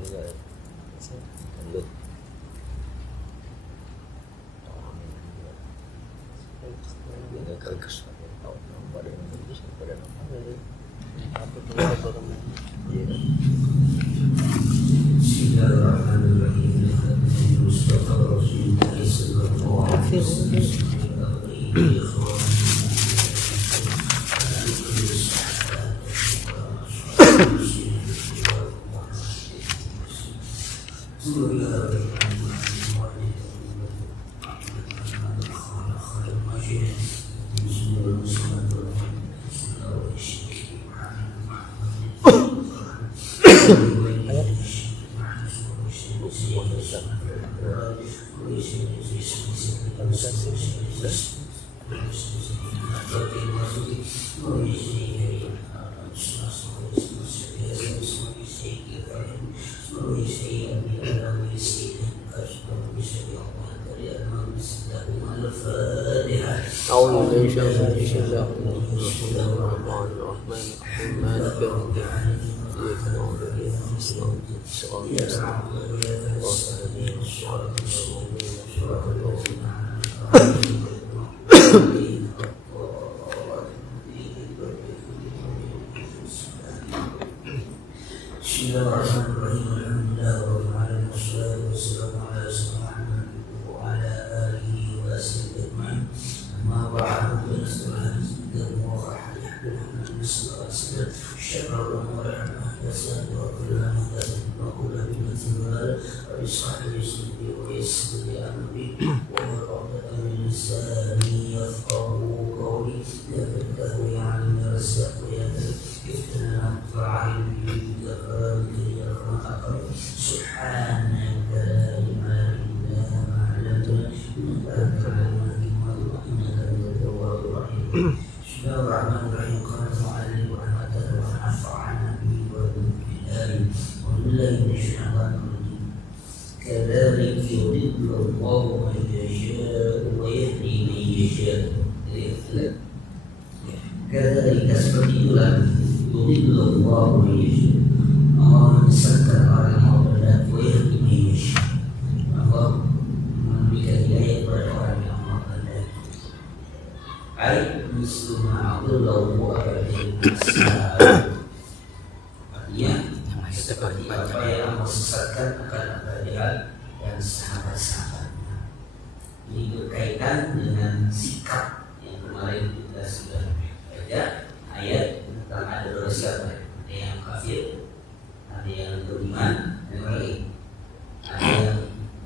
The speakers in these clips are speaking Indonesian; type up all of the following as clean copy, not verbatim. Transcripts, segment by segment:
enggak gendut ini kerges tahu badan kerges badan apa ini apa tuh badan iya Bismillahirrahmanirrahim Mustafa Rasulullah sallallahu alaihi wasallam أعوذ بالله من الشيطان الرجيم بسم الله الرحمن الرحيم مالك يوم الدين إياك نعبد وإياك نستعين صراط المستقيم صراط الذين أنعمت عليهم بسم الله الرحمن الرحيم الحمد لله رب العالمين والصلاة والسلام على سيدنا محمد وعلى آله وصحبه أجمعين أما بعد فنستعين بالله وحده صلى الله عليه وسلم شر الأمور محدثاتها وكل محدثة وكل بدعة ضلالة ويصلح لي صدري ويسر لي أمري واحلل عقدة من لساني يفقهوا قولي يا فتاه يا عليم يا رزاق يا افتنا فعلم بكفاك يا رحمن سبحانك لا علم إلا ما علمتنا إنك أنت العليم إنك أنت التواب الرحيم بسم الله الرحمن الرحيم قال تعالى ورحمته ونفعنا به وبالله وبالله من الشيطان الرجيم كذلك يضل الله من يشاء ويهدي من يشاء كذلك seperti itulah yudhillu Allahu man yasha. Allah menyesatkan orang yang mau berkehendak wa yahdi man yasha. Allah memberikan hidayah kepada orang yang mau berkehendak. Baik mislu ma'adullahu wa abadihi artinya seperti apa yang Allah sesatkan akan abadihan dan sahabat-sahabatnya. Ini berkaitan dengan sikap yang kemarin kita sudah baca ayat tentang ada dua sikap, ada yang kafir, ada yang beriman, dan lagi ada yang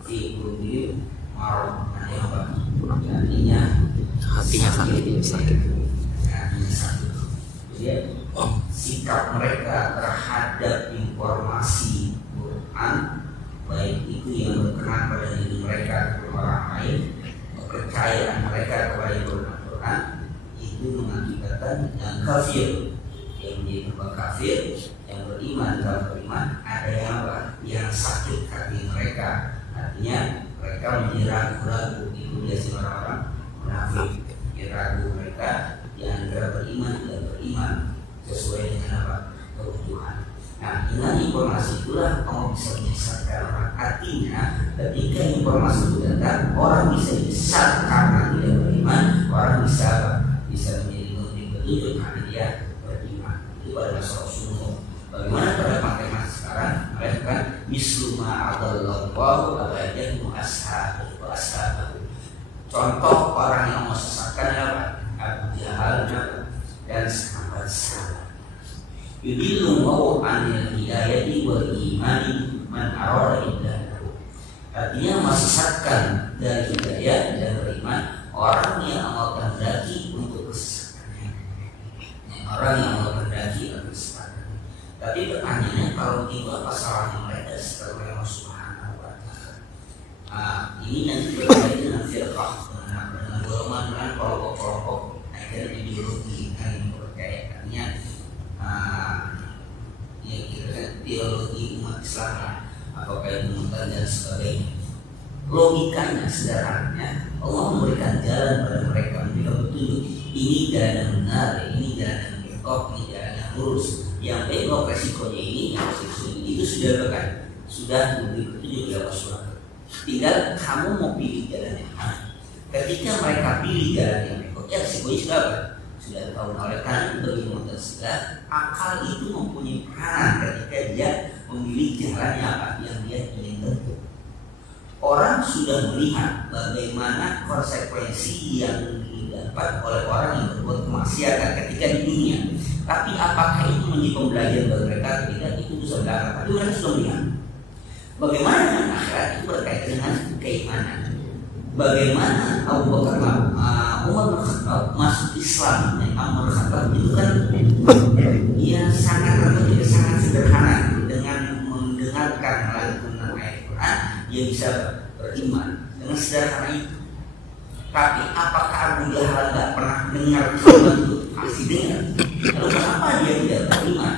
fi qulubihim marad, ada yang apa? Artinya hatinya sakit. Jadi sikap mereka terhadap informasi Quran, baik itu yang berkenan pada diri mereka atau orang lain, kepercayaan mereka kepada Quran itu mengakibatkan yang kafir, yang menjadi kafir, yang beriman dan beriman, ada yang apa? Yang sakit hati mereka, artinya mereka menjadi ragu-ragu. Itu biasanya orang-orang munafik, yang ragu mereka yang antara beriman dan beriman sesuai dengan apa? Kebutuhan. Nah, dengan informasi itulah kamu bisa menyesatkan orang. Artinya, ketika informasi itu datang, orang bisa disesat karena tidak beriman, orang bisa menjadi murid betul karena dia beriman. Itu adalah soal sumur. Bagaimana pada konteks sekarang? Mereka kan misluma adallallahu abadahu ashabahu. Contoh orang yang mau sesatkan apa? Abu Jahal dan sahabat-sahabat. Yudillu mau anil hidayati wal imani man arada iddahu. Artinya mesesatkan dari hidayah dan beriman orang yang Allah kehendaki untuk kesesatannya. Orang yang Allah kehendaki untuk kesesatannya. Tapi pertanyaannya, kalau itu apa salahnya mereka setelah Allah Subhanahu wa Ta'ala? Ini nanti berkaitan dengan firqah, dengan golongan, dengan kelompok-kelompok akhirnya ideologi yang percayaannya. Ya kira-kira teologi umat Islam apakah itu dan sebagainya. Logikanya sederhananya Allah memberikan jalan pada mereka, memberikan petunjuk. Ini jalan yang benar, ini jalan yang berkok, ini jalan yang lurus. Yang belok resikonya ini, yang resiko itu sudah berkan sudah memberi petunjuk lewat surat. Tinggal kamu mau pilih jalan yang mana. Ketika mereka pilih jalan yang berikut, ya resikonya sudah apa? Sudah tahu. Oleh karena bagi Mu'tazilah, akal itu mempunyai peranan ketika dia memilih jalan yang dia ingin tempuh. Orang sudah melihat bagaimana konsekuensi yang didapat oleh orang yang berbuat kemaksiatan ketika di dunia. Tapi apakah itu menjadi pembelajaran bagi mereka? Tidak, itu bisa belakang. Tapi mereka sudah melihat bagaimana dengan akhirat itu berkaitan dengan keimanan. Bagaimana Abu Bakar Umar bin Khattab masuk Islam, Umar bin Khattab itu kan dia sangat sederhana dengan mendengarkan lantunan ayat Quran dia bisa beriman dengan sederhana itu. Tapi apakah Abu Jahal tidak pernah dengar itu? Pasti dengar. Lalu kenapa dia tidak beriman?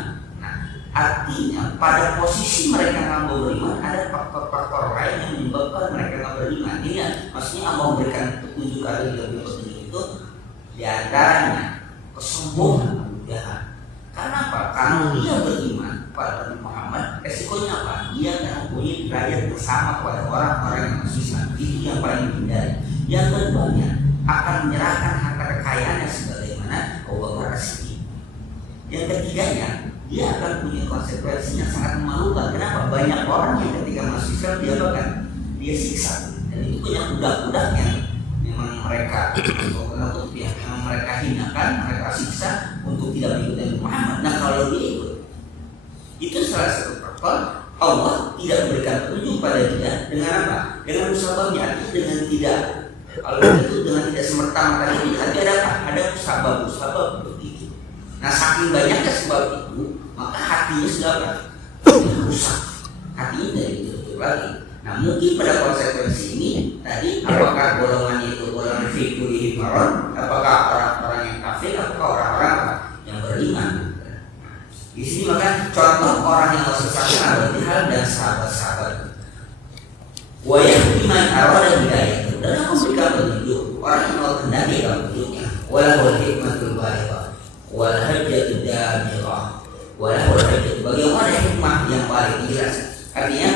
Artinya pada posisi mereka nggak mau beriman ada faktor-faktor lain yang menyebabkan mereka nggak beriman. Ini maksudnya Allah memberikan petunjuk atau tidak petunjuk itu diantaranya kesombongan Abu Jahal. Karena apa? Karena dia beriman pada Nabi Muhammad, resikonya apa? Dia akan mempunyai derajat bersama kepada orang-orang yang masih Islam. Itu yang paling dihindari. Yang keduanya akan menyerahkan harta kekayaannya sebagaimana Abu Bakar As-Siddiq. Yang ketiganya dia akan punya konsekuensi yang sangat memalukan. Kenapa? Banyak orang yang ketika masuk Islam dia bahkan dia siksa, dan itu punya budak-budak yang memang mereka yang mereka hinakan, mereka siksa untuk tidak mengikuti Muhammad. Nah kalau dia ikut, itu salah satu faktor Allah tidak memberikan petunjuk pada dia dengan apa? Dengan musababnya, artinya dengan tidak, kalau itu dengan tidak semerta-merta ini, tapi ada apa? Ada musabab untuk itu. Nah saking banyaknya sebab itu, maka hatinya sudah rusak, hatinya dari itu lagi. Nah mungkin pada konsekuensi ini tadi, apakah golongannya itu golongan fikih maron, apakah orang-orang yang kafir, apakah orang-orang yang beriman. Di sini maka contoh orang yang sesatkan Abu Jahal dan sahabat-sahabat. Wayah iman arwah hidayah itu dan memberikan petunjuk orang yang mau kendali dalam petunjuknya. Walau hikmatul baligha wal hajjatud damirah walau hajjat, bagaimana hikmah yang paling jelas. Artinya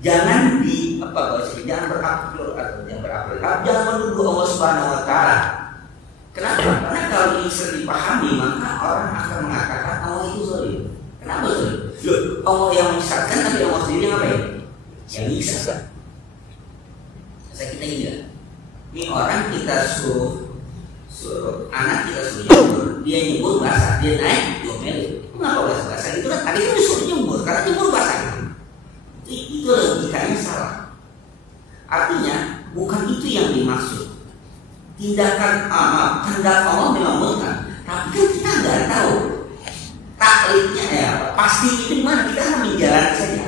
jangan jangan berakal atau jangan menuduh Allah Subhanahu wa taala. Kenapa? Karena kalau ini sering dipahami maka orang akan mengatakan Allah itu zalim. Kenapa zalim? Loh, Allah yang menyesatkan tapi Allah sendiri ngapain? Yang nyiksa. Saya kita ingat. Ini orang kita suruh anak kita suruh nyebur, dia nyebur basah, dia naik diomelin. Mengapa basah? Itu kan tadi kan disuruh nyebur karena nyebur basah. Itu logikanya salah. Artinya bukan itu yang dimaksud. Tindakan kehendak Allah memang benar, tapi kan kita nggak tahu taklidnya ya pasti itu mana. Kita hanya menjalani saja.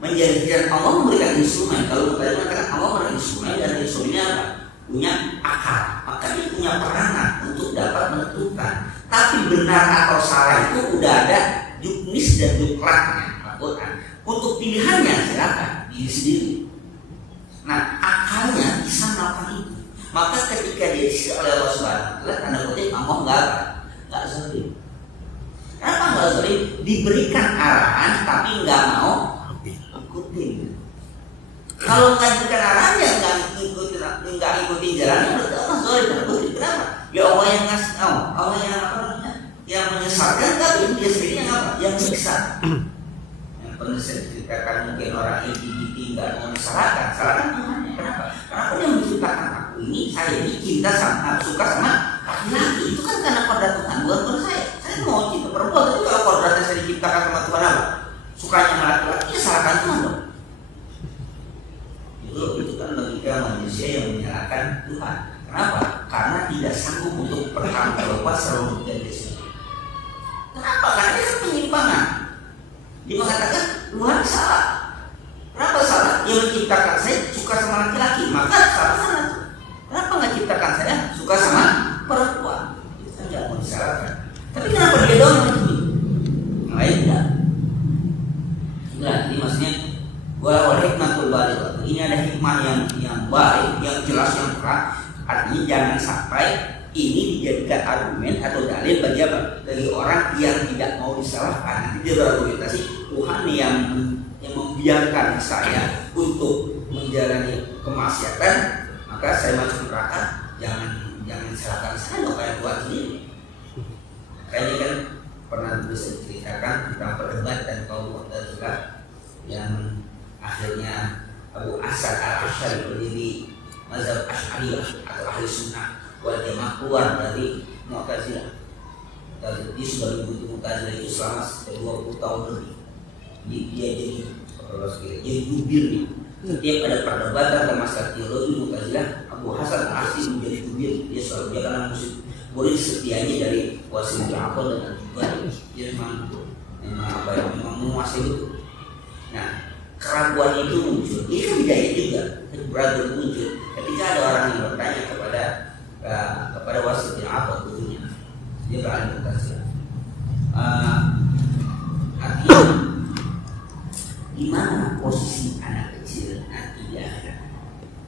Menjadikan Allah memberikan instrumen. Kalau tadi mengatakan Allah memberikan instrumen dan instrumennya apa? Punya akal, maka dia punya peranan untuk dapat menentukan. Tapi benar atau salah itu udah ada juknis dan juklatnya Al-Quran. Untuk pilihannya silakan diri sendiri. Nah akalnya bisa melakukan itu. Maka ketika dia disini oleh Allah Subhanahu wa taala, tanda kutip Allah nggak zalim. Kenapa nggak zalim? Diberikan arahan tapi nggak mau ikutin. Kalau nggak diberikan arahan ya nggak ikutin jalannya, berarti Allah zalim. Kenapa? Ya Allah yang ngasih tahu, Allah yang yang menyesatkan, tapi dia sendiri yang apa? Yang menyiksa. Yang pernah saya ceritakan mungkin orang LGBT nggak mau menyalahkan Tuhannya. Kenapa? Kenapa dia menciptakan aku ini, saya ini cinta sama, suka sama laki-laki. Itu kan karena kodrat Tuhan, bukan saya. Saya mau cinta perempuan, tapi kalau kodratnya saya diciptakan sama Tuhan apa? Sukanya sama laki-laki, ya salahkan Tuhan dong. Itu kan logika manusia yang menyalahkan Tuhan. Kenapa? Karena tidak sanggup untuk bertanggung seluruh dari sini. Kenapa? Karena dia kan penyimpangan. Dia mengatakan Tuhan salah. Kenapa salah? Yang menciptakan saya suka sama laki-laki, maka salah. Kenapa nggak ciptakan saya suka sama perempuan? Itu kan nggak mau disalahkan. Tapi kenapa dia doang yang begini? Yang lain tidak. Nah, ini maksudnya wal hikmatul baligha. Ini ada hikmah yang baik, yang jelas, yang terang. Artinya jangan sampai ini dijadikan argumen atau dalil bagi apa? Bagi orang yang tidak mau disalahkan. Nanti dia berargumentasi Tuhan yang membiarkan saya untuk menjalani kemaksiatan, maka saya masuk neraka. Jangan salahkan saya, lo kayak buat sendiri. Kayaknya kan pernah bisa diceritakan tentang perdebatan kaum Mu'tazilah yang akhirnya Abu Hasan al-Asy'ari berdiri mazhab Asy'ariyah atau ahli sunnah wal jamaah keluar dari Mu'tazilah. Dia sudah mengikuti Mu'tazilah itu selama 20 tahun lebih. Dia jadi jubir nih. Setiap ada perdebatan tentang masalah teologi Mu'tazilah, Abu Hasan al-Asy'ari menjadi jubir. Dia selalu dia karena murid setianya dari Wasil Ja'far dan Al-Jubari. Dia memang menguasai itu. Nah, keraguan itu muncul. Ini kan hidayah juga. Keraguan muncul ketika ada orang yang bertanya kepada Wasil Ja'far gurunya. Dia beralih Mu'tazilah. Artinya di mana posisi anak kecil nanti di akhirat?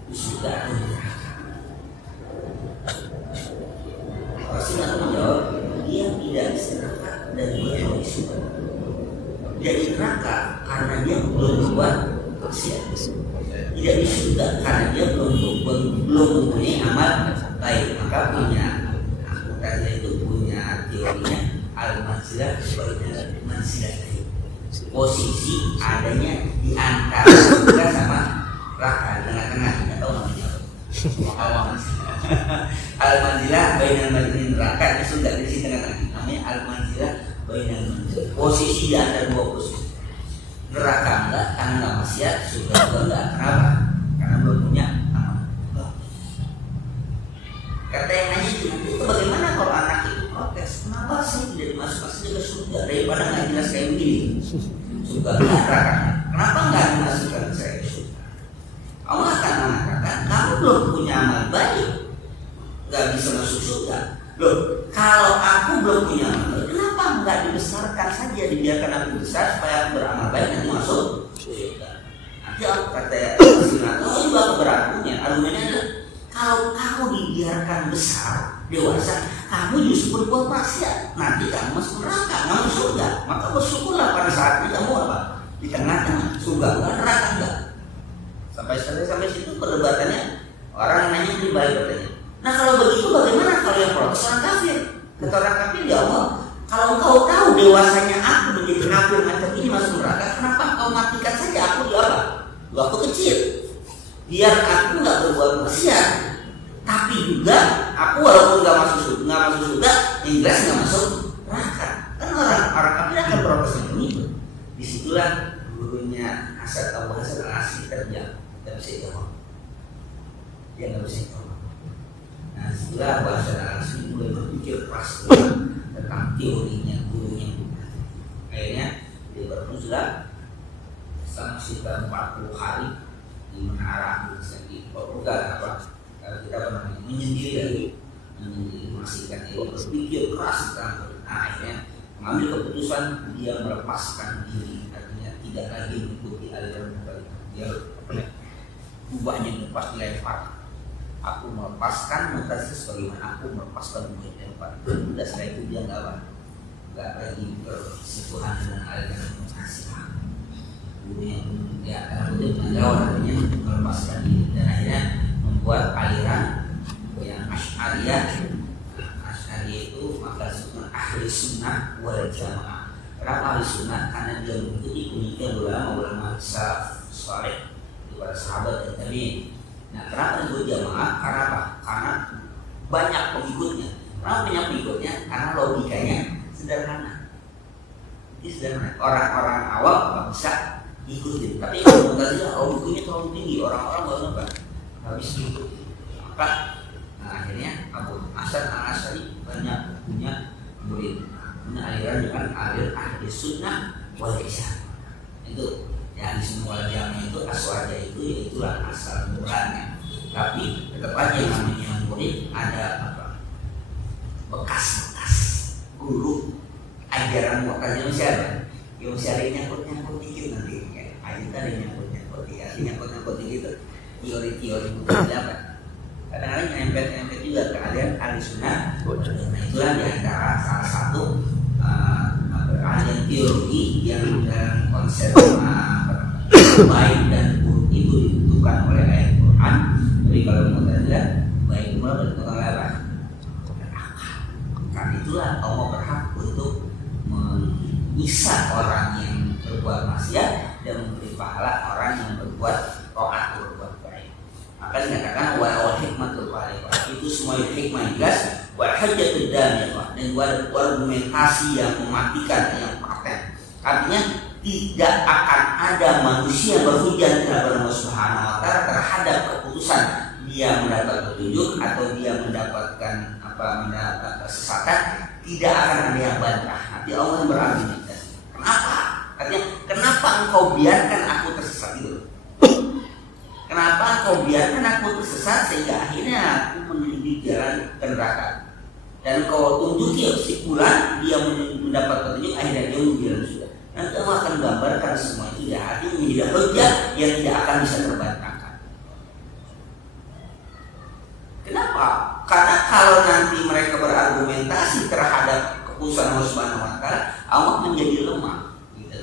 Di surga atau di neraka? Rasulullah menjawab, dia tidak di neraka dan dia di surga. Dia di neraka karena dia belum berbuat maksiat. Tidak di surga karena dia belum mempunyai amal baik. Maka punya Mu'tazilah itu punya teorinya al-manzilah bainal manzilatayn. Posisi adanya di antara surga sama neraka, tengah-tengah, tidak tahu namanya apa. Al-manzilah bainal manzilatayn, neraka di surga di sini tengah-tengah. Namanya al-manzilah bainal manzilatayn. Posisi di antara dua posisi. Neraka enggak karena enggak maksiat, surga juga enggak. Kenapa? Karena belum punya amal. Kata yang nanya itu bagaimana kalau anak itu protes? Kenapa saya tidak dimasukkan ke surga daripada nggak jelas kayak begini? Surga neraka. Kenapa nggak dimasukkan saya ke surga? Allah akan mengatakan kamu belum punya amal baik, nggak bisa masuk surga. Loh, kalau aku belum punya amal, kenapa nggak dibesarkan saja, dibiarkan aku besar supaya aku beramal baik nanti masuk surga? Nanti aku kata juga aku berargumen. Argumennya adalah kalau kamu dibiarkan besar, dewasa, kamu justru berbuat maksiat, nanti kamu masuk neraka, nggak masuk surga. Maka bersyukurlah pada saat ini kamu apa? Di tengah-tengah, surga enggak, neraka enggak. Sampai situ perdebatannya. Orang nanya di balik bertanya. Nah kalau begitu bagaimana kalau yang protes orang kafir? Kata orang kafir, ya Allah, kalau engkau tahu dewasanya aku menjadi kafir macam ini masuk neraka, kenapa engkau matikan saja aku di apa? Waktu kecil, biar aku nggak berbuat maksiat. Tapi juga aku walaupun nggak masuk surga, yang jelas nggak masuk neraka. Kan orang kafir akan protes seperti itu. Disitulah gurunya Asad Abu Hasan al-Asy'ari terjang, tidak bisa jawab. Dia nggak bisa jawab. Nah, disitulah Abu Hasan al-Asy'ari mulai berpikir keras tentang teorinya gurunya. Akhirnya dia berpuslah selama sekitar 40 hari di menara di Portugal kalau kita pernah menyendiri memastikan dia berpikir keras tentang akhirnya mengambil keputusan dia melepaskan diri, artinya tidak lagi mengikuti aliran Mu'tazilah. Dia ubahnya lepas dilempar. Aku melepaskan Mu'tazilah sebagaimana aku melepaskan ubah dilempar. Dan setelah itu dia nggak lagi bersentuhan dengan aliran Mu'tazilah. Yang ya artinya melepaskan diri dan akhirnya membuat aliran yang Asy'ariyah. Asy'ariyah itu maka disebut ahli sunnah wal jamaah. Kenapa ahli sunnah? Karena dia mengikuti pemikiran ulama salaf saleh para sahabat dan tabi'in. Nah, kenapa disebut jamaah? Karena apa? Karena banyak pengikutnya. Kenapa banyak pengikutnya? Karena logikanya sederhana. Ini sederhana. Orang-orang awam nggak bisa ikutin, tapi kalau Mu'tazilah logikanya terlalu tinggi, orang-orang nggak bisa ikutin. Maka akhirnya Abu Hasan al-Asy'ari banyak punya murid, punya aliran dengan aliran ahli sunnah wal jamaah. Itu ya ahli sunnah wal jamaah itu aswaja itu yaitulah asal mulanya. Tapi tetap aja namanya murid ada apa? Bekas-bekas guru ajaran Mu'tazilah masih ada. Yang masih ada nyangkut-nyangkut dikit nanti. Itu ada nyangkut-nyangkut gitu. Teori-teori Mu'tazilah apa? Kadang-kadang nyempet-nyempet juga ke aliran ahli sunnah. Nah itulah diantara salah satu aliran teologi yang dalam konsep baik dan buruk itu ditentukan oleh ayat Quran. Tapi kalau Mu'tazilah baik buruk ditentukan oleh apa? Karena itulah Allah berhak untuk menyiksa orang yang berbuat maksiat dan memberi pahala orang yang berbuat taat, berbuat baik. Maka dikatakan wal hikmatul balighah, itu semua hikmah yang jelas, wal hujjatud damiyah, dan argumentasi yang mematikan, yang paten. Artinya tidak akan ada manusia berhujjah kepada Allah Subhanahu wa taala terhadap keputusan dia mendapat petunjuk atau dia mendapatkan mendapat kesesatan, tidak akan ada yang bantah. Nanti Allah yang berargumentasi. Kenapa? Artinya kenapa engkau biarkan aku tersesat itu? Kenapa engkau biarkan aku tersesat sehingga akhirnya aku menuju jalan neraka? Dan kau tunjuki si fulan dia mendapat petunjuk, akhirnya dia menuju jalan surga. Nanti Allah akan gambarkan semua itu di hati menjadi hujjah yang tidak akan bisa terbantahkan. Kenapa? Karena kalau nanti mereka berargumentasi terhadap keputusan Allah Subhanahu wa taala, Allah menjadi lemah. Gitu.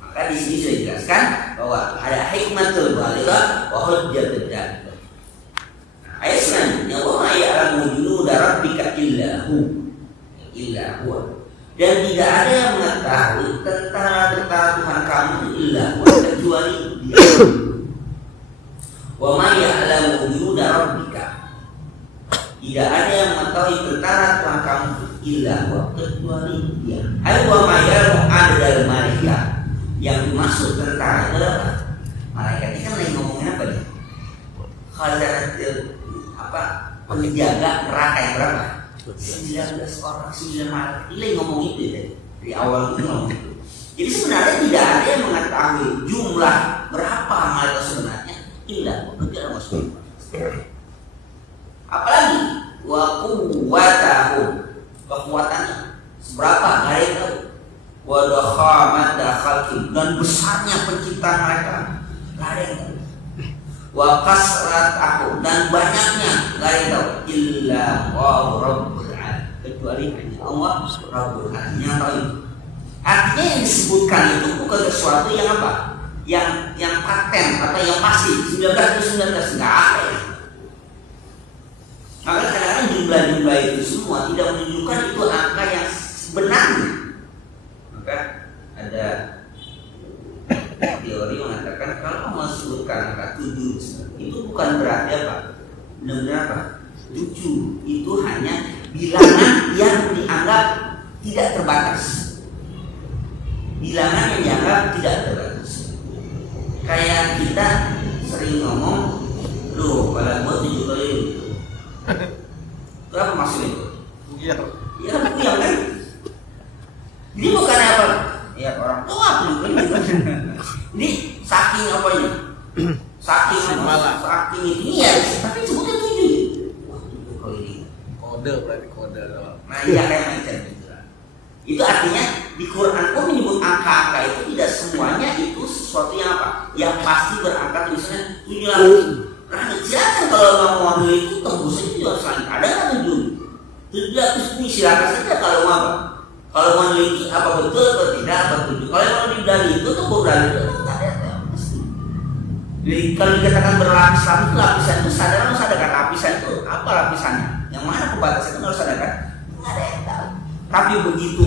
Maka di sini sudah dijelaskan bahwa ada hikmatul balighah wa hujjatud damiyah. Ayat selanjutnya, wa ma ya'lamu junuda rabbika illa huwa. Dan tidak ada yang mengetahui tentara-tentara Tuhan kamu illa huwa, kecuali Dia. Wa ma ya'lamu junuda rabbika, tidak ada yang mengetahui tentara Tuhan kamu illa huwa, kecuali Dia. Ai wa ma ya'lamu adadal malaika. Yang dimaksud tentara itu adalah malaikat. Ini kan lagi ngomongin apa nih? Khazanatul penjaga neraka yang berapa? 19 orang, 9 malaikat. Ini ngomong itu ya, dari awal itu ngomong itu. Jadi sebenarnya tidak ada yang mengetahui jumlah berapa malaikat sebenarnya. Illa kecuali Allah. Apalagi wa quwwatahum, kekuatannya seberapa? Nggak ada yang tahu. Wa dakhamata khalqihim, dan besarnya penciptaan mereka nggak ada yang tahu. Wa kasratahum, dan banyaknya nggak ada yang tahu. Illa wa rabbul alamin, kecuali hanya Allah Rabbul Alamin yang tahu itu. Artinya yang disebutkan itu bukan sesuatu yang apa? Yang paten atau yang pasti 19 nggak ada ya. Maka kadang-kadang jumlah-jumlah itu semua tidak menunjukkan itu angka yang sebenarnya. Maka ada teori mengatakan kalau menyebutkan angka 7 itu bukan berarti apa? Benar-benar apa? 7 itu hanya bilangan yang dianggap tidak terbatas. Bilangan yang dianggap tidak terbatas. Kayak kita sering ngomong, loh pada gua 7 kali itu. Itu apa maksudnya itu? Iya, buyar kan? Ini bukan apa? Ya orang tua pun ini saking apanya? Saking itu ya, tapi sebutnya 7. Wah, 7 kali ini. Kode berarti kode. Nah, iya kayak macam itu. Itu artinya di Quran pun menyebut angka-angka itu tidak semuanya itu sesuatu yang apa? Yang pasti berangkat misalnya 700. Nah, silakan kalau nggak mau ambil itu tembus itu juga selain ada kan 700 ini silakan saja kalau mau apa? Kalau mau meneliti apa betul atau tidak apa 7. Kalau mau dari itu tuh dari itu nggak ada pasti. Jadi kalau dikatakan berlapis-lapis itu lapisan itu sadar lapisan itu apa lapisannya? Yang mana pembatasannya harus sadarkan? Nggak ada yang tahu. Tapi begitu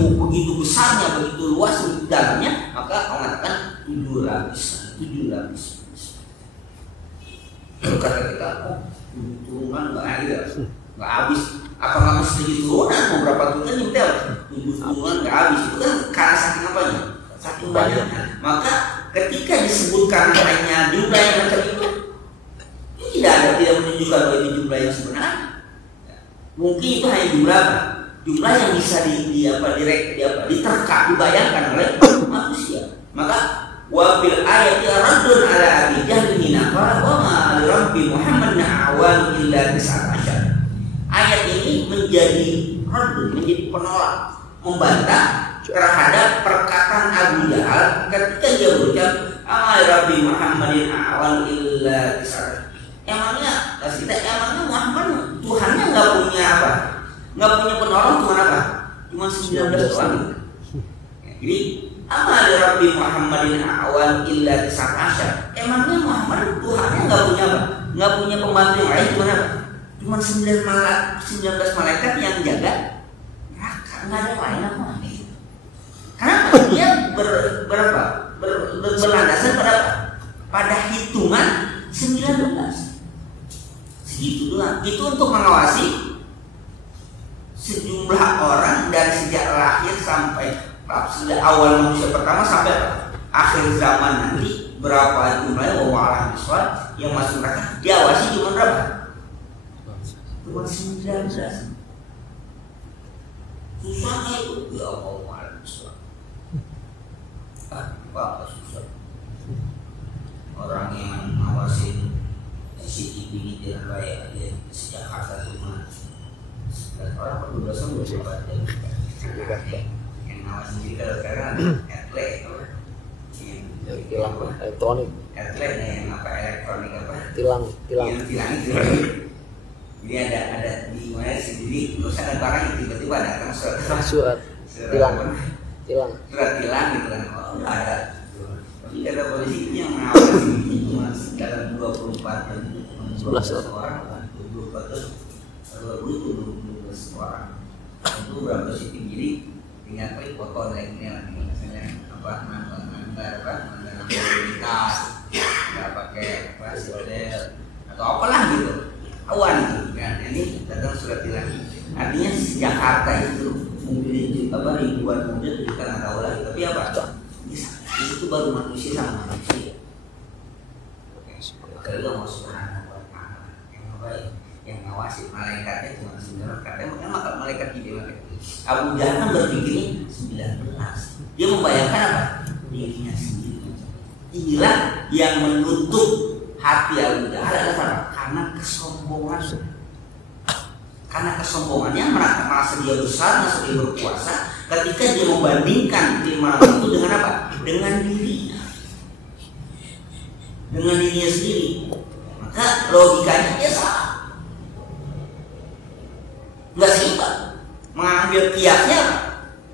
besarnya, begitu luas, begitu dalamnya, maka Allah mengatakan 7 lapis. Kalau kata kita, turunan nggak habis. Apa nggak mesti turunan? Mau berapa turunan nyetel? 7 turunan nggak habis. Itu kan karena saking apanya? Saking banyaknya. Maka ketika disebutkan hanya jumlah yang macam itu tidak menunjukkan bahwa itu jumlah yang sebenarnya. Mungkin itu hanya jumlah apa? Jumlah yang bisa diterka, dibayangkan oleh manusia. Maka wabil ayat raddun ala abi jahlin naqala wa ma rabbi Muhammad awan illa 19. Ayat ini menjadi raddun, menjadi penolak, membantah terhadap perkataan Abu Jahal ketika dia berucap rabbi Muhammadin awan illa 19. Emangnya Muhammad Tuhannya nggak punya apa? Nggak punya penolong cuma apa? Cuma 19 orang. Jadi Amal Rabbi Muhammadin awan illa tis'asyar. Emangnya Muhammad Tuhannya nggak punya apa? Nggak punya pembantu yang lain, cuma apa? Cuma 19 malaikat yang jaga neraka, nggak ada lain apa? Kenapa? Dia berlandasan pada apa? Pada hitungan 19. Segitu doang. Itu untuk mengawasi sejumlah orang dari sejak lahir sampai sejak awal manusia pertama sampai akhir zaman nanti, berapa jumlahnya wawalan miswal yang masuk neraka diawasi cuma berapa? Cuma 19. Susahnya itu ya wawalan miswal. Apa susah? Orang yang ngawasin CCTV di jalan raya dia sejak harga cuma 11 orang per 12 orang 24 jam. Yang ngawasin juga sekarang atlet tilang elektronik, atlet yang apa elektronik apa tilang yang tilang itu. Jadi ada di mana sendiri misalnya barang yang tiba-tiba datang surat tilang surat tilang gitu kan, oh ada. Tapi ada polisi yang mengawasi cuma dalam 24 jam 11 orang, 24 itu 12 orang. Itu berapa sih jadi tinggal klik foto lainnya lagi, misalnya apa komunitas nggak pakai hotel atau apalah gitu, awan gitu kan. Ini datang surat tilang, artinya Jakarta itu mungkin apa ribuan mobil kita nggak tahu lagi, tapi apa itu baru manusia sama manusia. Kalau mau subhanahu wa ta'ala yang baik yang ngawasi malaikatnya cuma 19, katanya maka malaikat gitu. Abu Jahal kan berpikirnya 19. Dia membayangkan apa? Dirinya sendiri. Inilah yang menutup hati Abu Jahal adalah karena kesombongan. Karena kesombongannya merasa dia besar, merasa dia berkuasa. Ketika dia membandingkan firman Allah itu dengan apa? Dengan dirinya. Dengan dirinya sendiri. Maka logikanya dia salah. Nggak seimbang. Mengambil kiasnya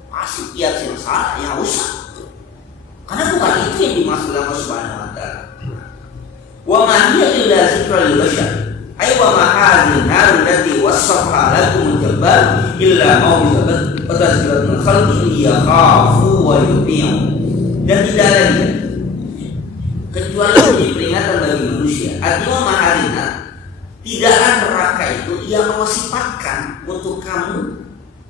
pasti kias yang salah, yang rusak. Karena bukan itu yang dimaksud Allah Subhanahu wa taala. Wa ma hiya illa dzikra lil bashar. Ay wa ma hadhihi an-nar allati wassafa lakum al-jabbar illa mau'izatan wa tazkiratun khalqi yakhafu wa yuti'u. Dan tidak lain kecuali menjadi peringatan bagi manusia. Artinya mahalina tidaklah neraka itu yang mewasifatkan untuk kamu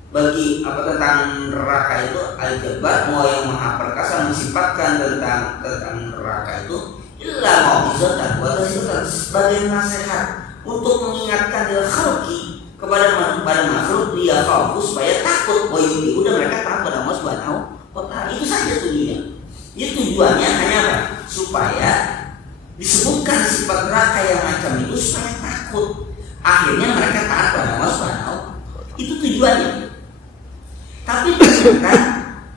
bagi apa tentang neraka itu al-jabbar, mau yang maha perkasa mensifatkan tentang neraka itu illa mau'izatan wa tazkiratun sebagai nasihat untuk mengingatkan diri khalqi kepada makhluk dia khafu supaya takut wa yuti, udah mereka takut pada Allah Subhanahu wa taala. Itu saja tujuannya. Itu tujuannya hanya apa? Supaya disebutkan sifat neraka yang macam itu supaya takut. Akhirnya mereka taat pada Allah Subhanahu. Itu tujuannya. Tapi ternyata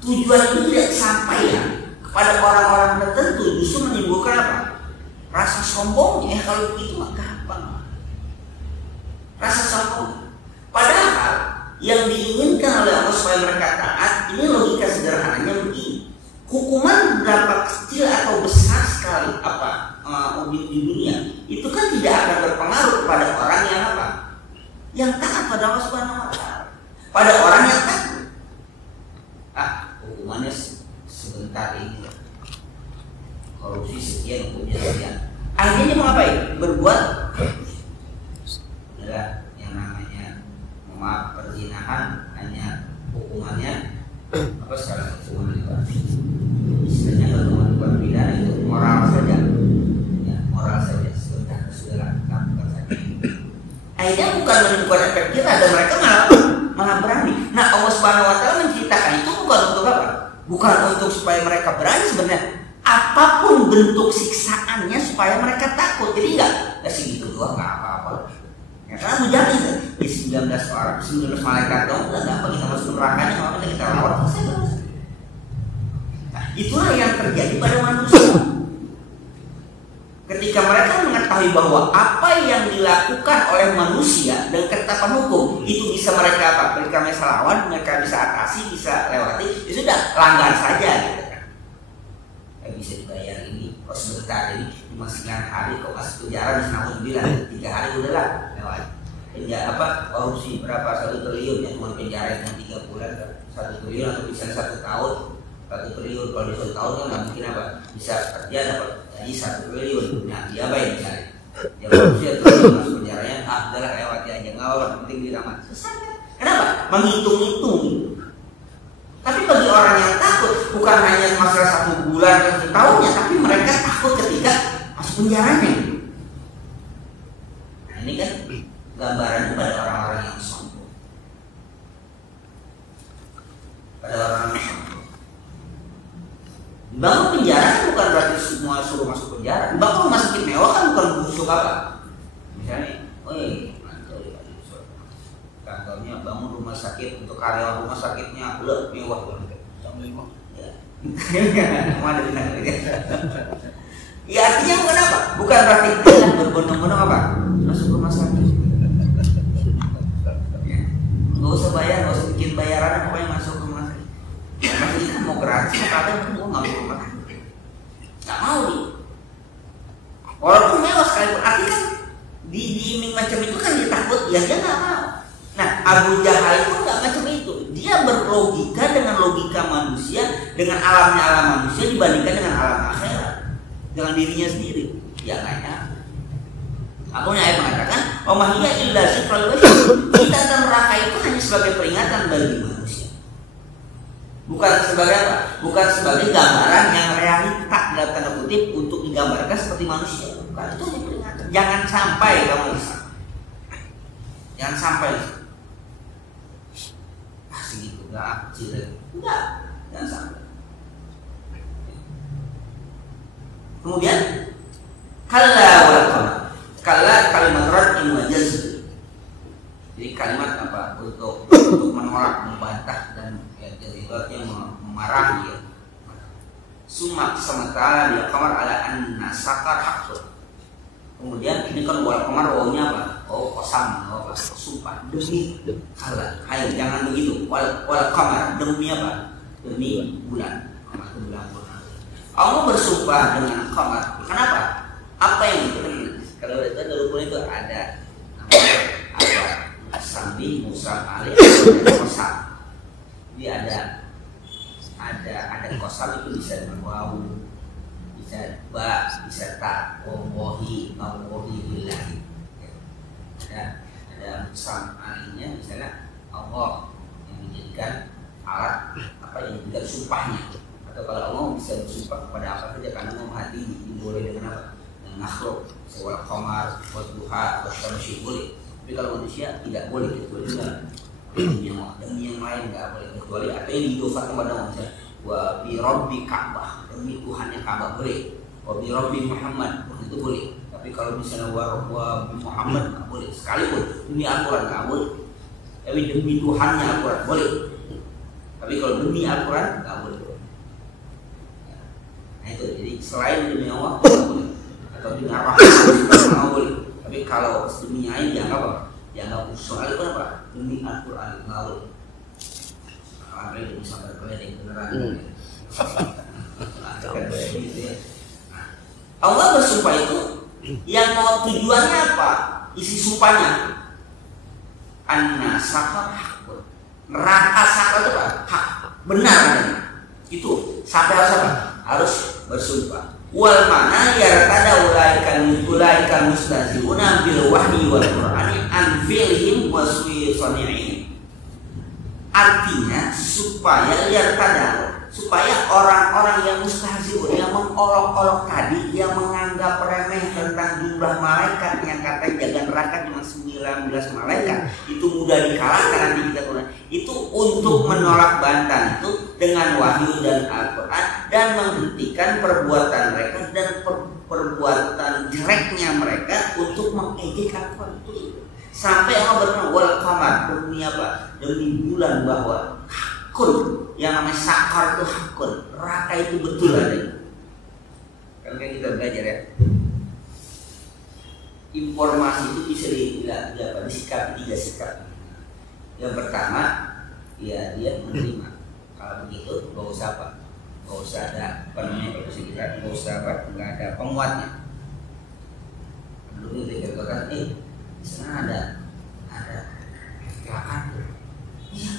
tujuan itu tidak sampai ya kepada orang-orang tertentu, justru menimbulkan apa? Rasa sombongnya. Kalau begitu mah gampang. Rasa sombong. Padahal yang diinginkan oleh Allah supaya mereka taat, ini logika sederhananya begini. Hukuman berapa kecil atau besar sekali apa di dunia itu kan tidak akan berpengaruh kepada orang yang apa? Yang taat pada Allah Subhanahu wa taala. Pada orang yang takut. Hukumannya sebentar ini. Korupsi sekian, hukumnya sekian. Akhirnya dia mau ngapain? Berbuat yang namanya maaf perzinahan, hanya hukumannya apa sekarang hukuman itu istilahnya hukuman pidana itu moral saja ya, moral saja sebentar sudah lakukan saja. Akhirnya bukan menimbulkan efek jerah dan mereka malah berani. Nah Allah Subhanahu wa taala menceritakan itu bukan untuk apa? Bukan untuk supaya mereka berani sebenarnya. Apapun bentuk siksaannya supaya mereka takut. Jadi enggak segitu doang, enggak apa-apa. Ya karena menjamin di 19 orang, 19 malaikat dong, udah gampang kita masuk nerakanya, apa kita lawan selesai. Nah, itulah yang terjadi pada manusia. Ketika mereka mengetahui bahwa apa yang dilakukan oleh manusia dan ketetapan hukum itu bisa mereka apa? Mereka bisa lawan, mereka bisa atasi, bisa lewati, ya sudah langgar saja gitu kan. Ustaz ini cuma 9 hari kok masuk penjara bisa namun bilang 3 hari udahlah lewat. Penjara korupsi berapa 1 triliun ya cuma penjara cuma 3 bulan 1 triliun atau bisa 1 tahun 1 triliun kalau di 1 tahun kan nggak mungkin bisa kerja dapat gaji 1 triliun. Nah dia apa yang dicari? Ya korupsi atau masuk penjaranya udahlah lewat aja nggak apa penting diramat. Kenapa? Menghitung-hitung. Tapi bagi orang yang takut bukan hanya masalah 1 bulan atau 1 tahunnya, tapi mereka takut ketika masuk penjaranya. Nah ini kan gambaran pada orang-orang yang sombong. Pada orang yang sombong. Dibangun penjara kan bukan berarti semua suruh masuk penjara. Dibangun rumah sakit mewah kan bukan busuk apa. Misalnya, kantornya bangun rumah sakit untuk karyawan rumah sakitnya lebih mewah banget. Ya artinya bukan apa? Bukan berarti kalian berbondong-bondong apa? Masuk rumah sakit. Ya. Gak usah bayar, gak usah bikin bayaran, pokoknya masuk rumah sakit. Masih kita mau gratis, kadang mau nggak mau rumah sakit. Nggak mau nih. Walaupun mewah sekalipun, artinya kan diiming macam itu kan dia takut, ya dia nggak mau. Nah, Abu Jahal itu nggak macam itu. Dia berlogika dengan logika manusia, dengan alamnya alam manusia dibandingkan dengan alam akhirat, dengan dirinya sendiri. Ya nggak. Akhirnya ayat mengatakan, "Omahiyya illa zikrul bashar." Kita dan neraka itu hanya sebagai peringatan bagi manusia. Bukan sebagai apa? Bukan sebagai gambaran yang realita dalam tanda kutip untuk digambarkan seperti manusia. Bukan, itu hanya peringatan. Jangan sampai kamu bisa. Jangan sampai. Segitu nggak kecil, enggak, jangan sampai. Kemudian kalla kalimat rad'in wa jazm. Jadi kalimat apa? Untuk menolak, membantah dan ibaratnya memarahi ya. Summa sementara dia kamar ala anna sakar haqqun. Kemudian ini kan wal qamar wawunya apa? Oh kosam, sumpah demi Allah. Hai jangan begitu. Wal qamar demi apa? Demi bulan. Bulan. Allah bersumpah dengan qamar. Kenapa? Apa yang itu? Kalau itu dulu itu ada sambi musam alif kosam. Dia ada kosam itu bisa dengan wawu, bisa ba, bisa ta, wallahi, billahi. Ada musam alifnya misalnya Allah yang dijadikan alat apa yang tidak sumpahnya. Atau kalau Allah bisa bersumpah kepada apa saja karena mau hati boleh dengan apa? Dengan makhluk, sewal qamar, wadduha, wasyamsi boleh. Tapi kalau manusia tidak boleh kecuali dengan demi yang lain nggak boleh kecuali apa yang didofakan kepada manusia. Wa bi rabbi Ka'bah, demi Tuhannya Ka'bah boleh. Wa bi rabbi Muhammad itu boleh. Tapi kalau misalnya wa bi Muhammad nggak boleh. Sekalipun demi Al-Quran nggak boleh. Tapi demi Tuhannya Al-Quran boleh. Tapi kalau demi Al-Quran nggak boleh. Nah itu jadi selain demi Allah nggak boleh. Atau demi Ar-Rahman nggak boleh. Tapi kalau demi lain dianggap apa? Dianggap soal itu apa? Demi Al-Quran nggak boleh. Apa itu sampai keledek beneran? Allah bersumpah itu yang mau tujuannya apa? Isi sumpahnya anna sakar hakun. Neraka sakar itu apa? Hak, benar. Itu sampai harus apa? Harus bersumpah. Wal mana yartada ulaikan mustazibuna bil wahyi wal qur'ani an fi'lihim wa su'i sani'in. Artinya supaya orang-orang yang mustahzi'un, yang mengolok-olok tadi, yang menganggap remeh tentang jumlah malaikat yang katanya jaga neraka cuma 19 malaikat, itu mudah dikalahkan nanti kita tulis. Itu untuk menolak bantahan itu dengan wahyu dan Al-Quran dan menghentikan perbuatan mereka dan perbuatan jeleknya mereka untuk mengejek Al-Quran itu. Sampai Allah berkata wal qamar, demi apa? Demi bulan bahwa hakun yang namanya sakar itu hakun, neraka itu betul ada. Kan kita belajar ya. Informasi itu bisa disikapi 3 sikap. Yang pertama, ya dia menerima. Kalau begitu, gak usah apa, nggak usah ada apa namanya kalau kita nggak usah apa, nggak ada penguatnya. Dulu dikatakan, di sana ada kecelakaan. Iya,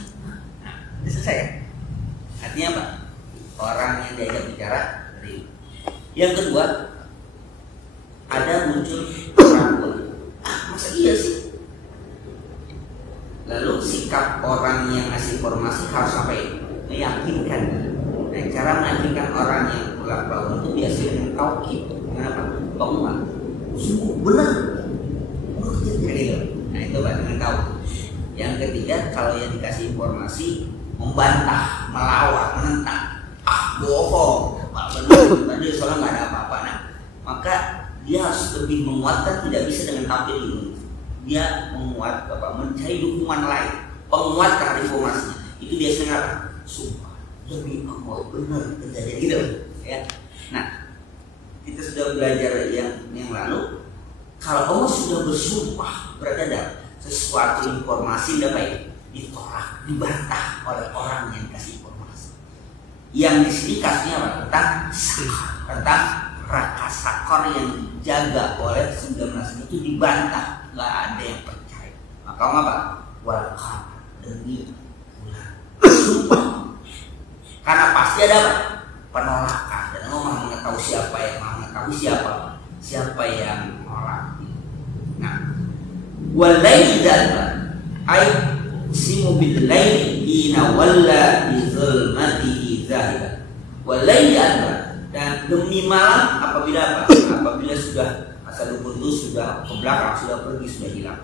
bisa selesai. Artinya apa? Orang yang diajak bicara dari. Yang kedua, ada muncul keraguan. Masa iya sih? Lalu sikap orang yang ngasih informasi harus sampai meyakinkan. Nah, cara meyakinkan orang yang pulang bangun itu biasanya dengan tauhid. Kenapa? Penguat. Sungguh benar. Gitu. Nah, itu Pak, dengan tauhid. Yang ketiga, kalau yang dikasih informasi membantah, melawan, menentang. Bohong. Pak, benar. Tadi soalnya nggak ada apa-apa. Nah, maka dia harus lebih menguatkan, tidak bisa dengan tauhid ini. Dia menguat mencari dukungan lain, penguat terhadap informasinya. Itu biasanya apa? Sumpah demi Allah benar terjadi gitu ya. Nah, kita sudah belajar yang lalu, kalau Allah sudah bersumpah berarti ada sesuatu informasi yang baik ditolak, dibantah oleh orang yang kasih informasi. Yang di sini kasusnya apa? Tentang raka sakor yang dijaga oleh 19 itu dibantah, nggak ada yang percaya. Maka apa? Walqam, demi bulan sumpah. Karena pasti ada apa? Penolakan. Dan Allah maha mengetahui siapa yang menolak. Nah, walaili dzalma ay simu bil laili hina walla bi zulmatihi zahiba. Walaili dzalma, dan demi malam apabila sudah masa dukun itu sudah ke belakang, sudah pergi, sudah hilang.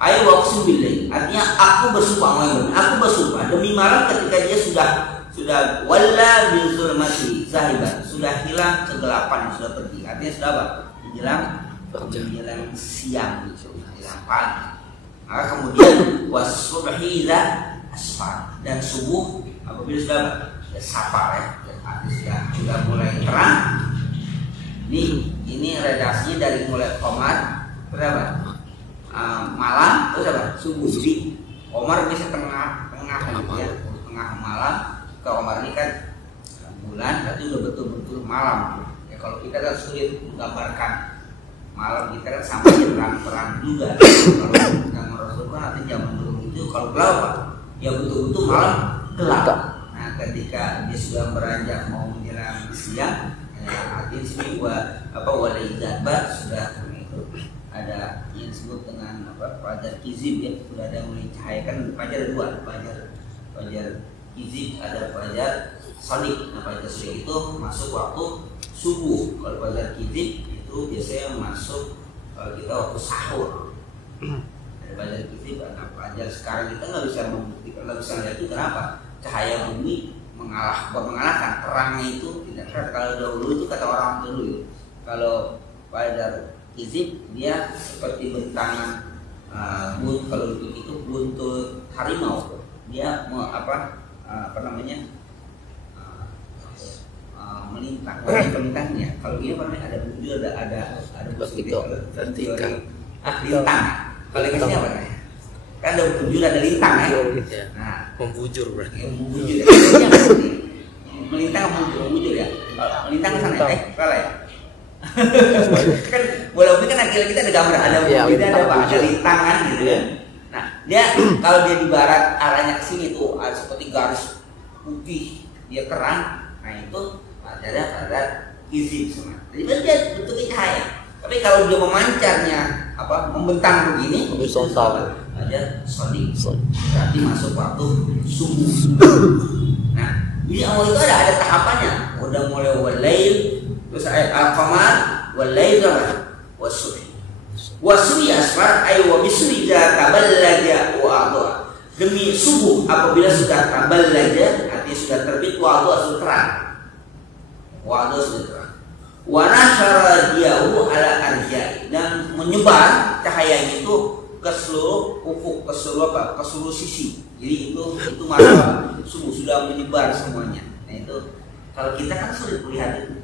Ayo waqsim billahi, artinya aku bersumpah demi malam ketika dia sudah walla bil zulmati zahiban, sudah hilang kegelapan, sudah pergi. Artinya sudah apa? Menjelang siang, menjelang pagi. Maka kemudian wasubhi idza asfar, dan subuh apabila sudah safar ya, artinya sudah mulai terang. Ini redaksinya dari mulai qamar berapa? Malam terus apa? Subuh. Jadi qamar bisa tengah ya, tengah malam. Ke qamar ini kan bulan, berarti udah betul-betul malam. Ya kalau kita kan sulit menggambarkan malam kita kan sampai terang-terang juga. Kalau zaman Rasulullah nanti zaman dulu itu kalau gelap ya betul-betul malam gelap. Nah, ketika dia sudah beranjak mau menjelang siang, artinya sini walaizatbat sudah itu ada yang disebut dengan fajar kizib ya, sudah ada mulai cahayakan. Fajar dua, fajar kizib, ada fajar sodik. Nah, fajar sodik itu masuk waktu subuh. Kalau fajar kizib itu biasanya masuk kalau kita waktu sahur. Ada fajar kizib, ada fajar. Sekarang kita nggak bisa membuktikan, nggak bisa lihat itu kenapa cahaya bumi mengalahkan terangnya itu tidak. Kalau dahulu itu kata orang dulu ya, kalau fajar kizib dia seperti bentangan kalau itu buntut harimau. Dia melintangnya. Kalau ini apa namanya, ada bujur, ada vertikal. Lintang. Kalau yang ini apa namanya? Kan ada bujur, ada lintang ya. Nah, membujur berarti. Membujur ya. Melintang membujur ya. Melintang ke sana salah ya. Kan walaupun kan akhirnya kita ada gambar, ada bujur, ada lintangan gitu ya. Nah, dia kalau dia di barat arahnya ke sini tuh seperti garis putih, dia terang. Nah, itu pada kizib semua. Jadi dia bentuknya cahaya. Tapi kalau dia memancarnya membentang begini, ada sodik. Berarti masuk waktu subuh. Nah, jadi awal itu ada tahapannya. Udah mulai walail, terus ayat al-qamar, walail wasubhi. Wasubhi asfar ay wa bisri taballaja wa adha. Demi subuh apabila sudah taballaja, artinya sudah terbit, wa adha sudah terang. Wa adha sudah terang. Wa nasyara diyahu ala arja'i, dan menyebar cahayanya itu ke seluruh ufuk, ke seluruh sisi. Jadi itu masa subuh sudah menyebar semuanya. Nah, itu kalau kita kan sulit melihat itu.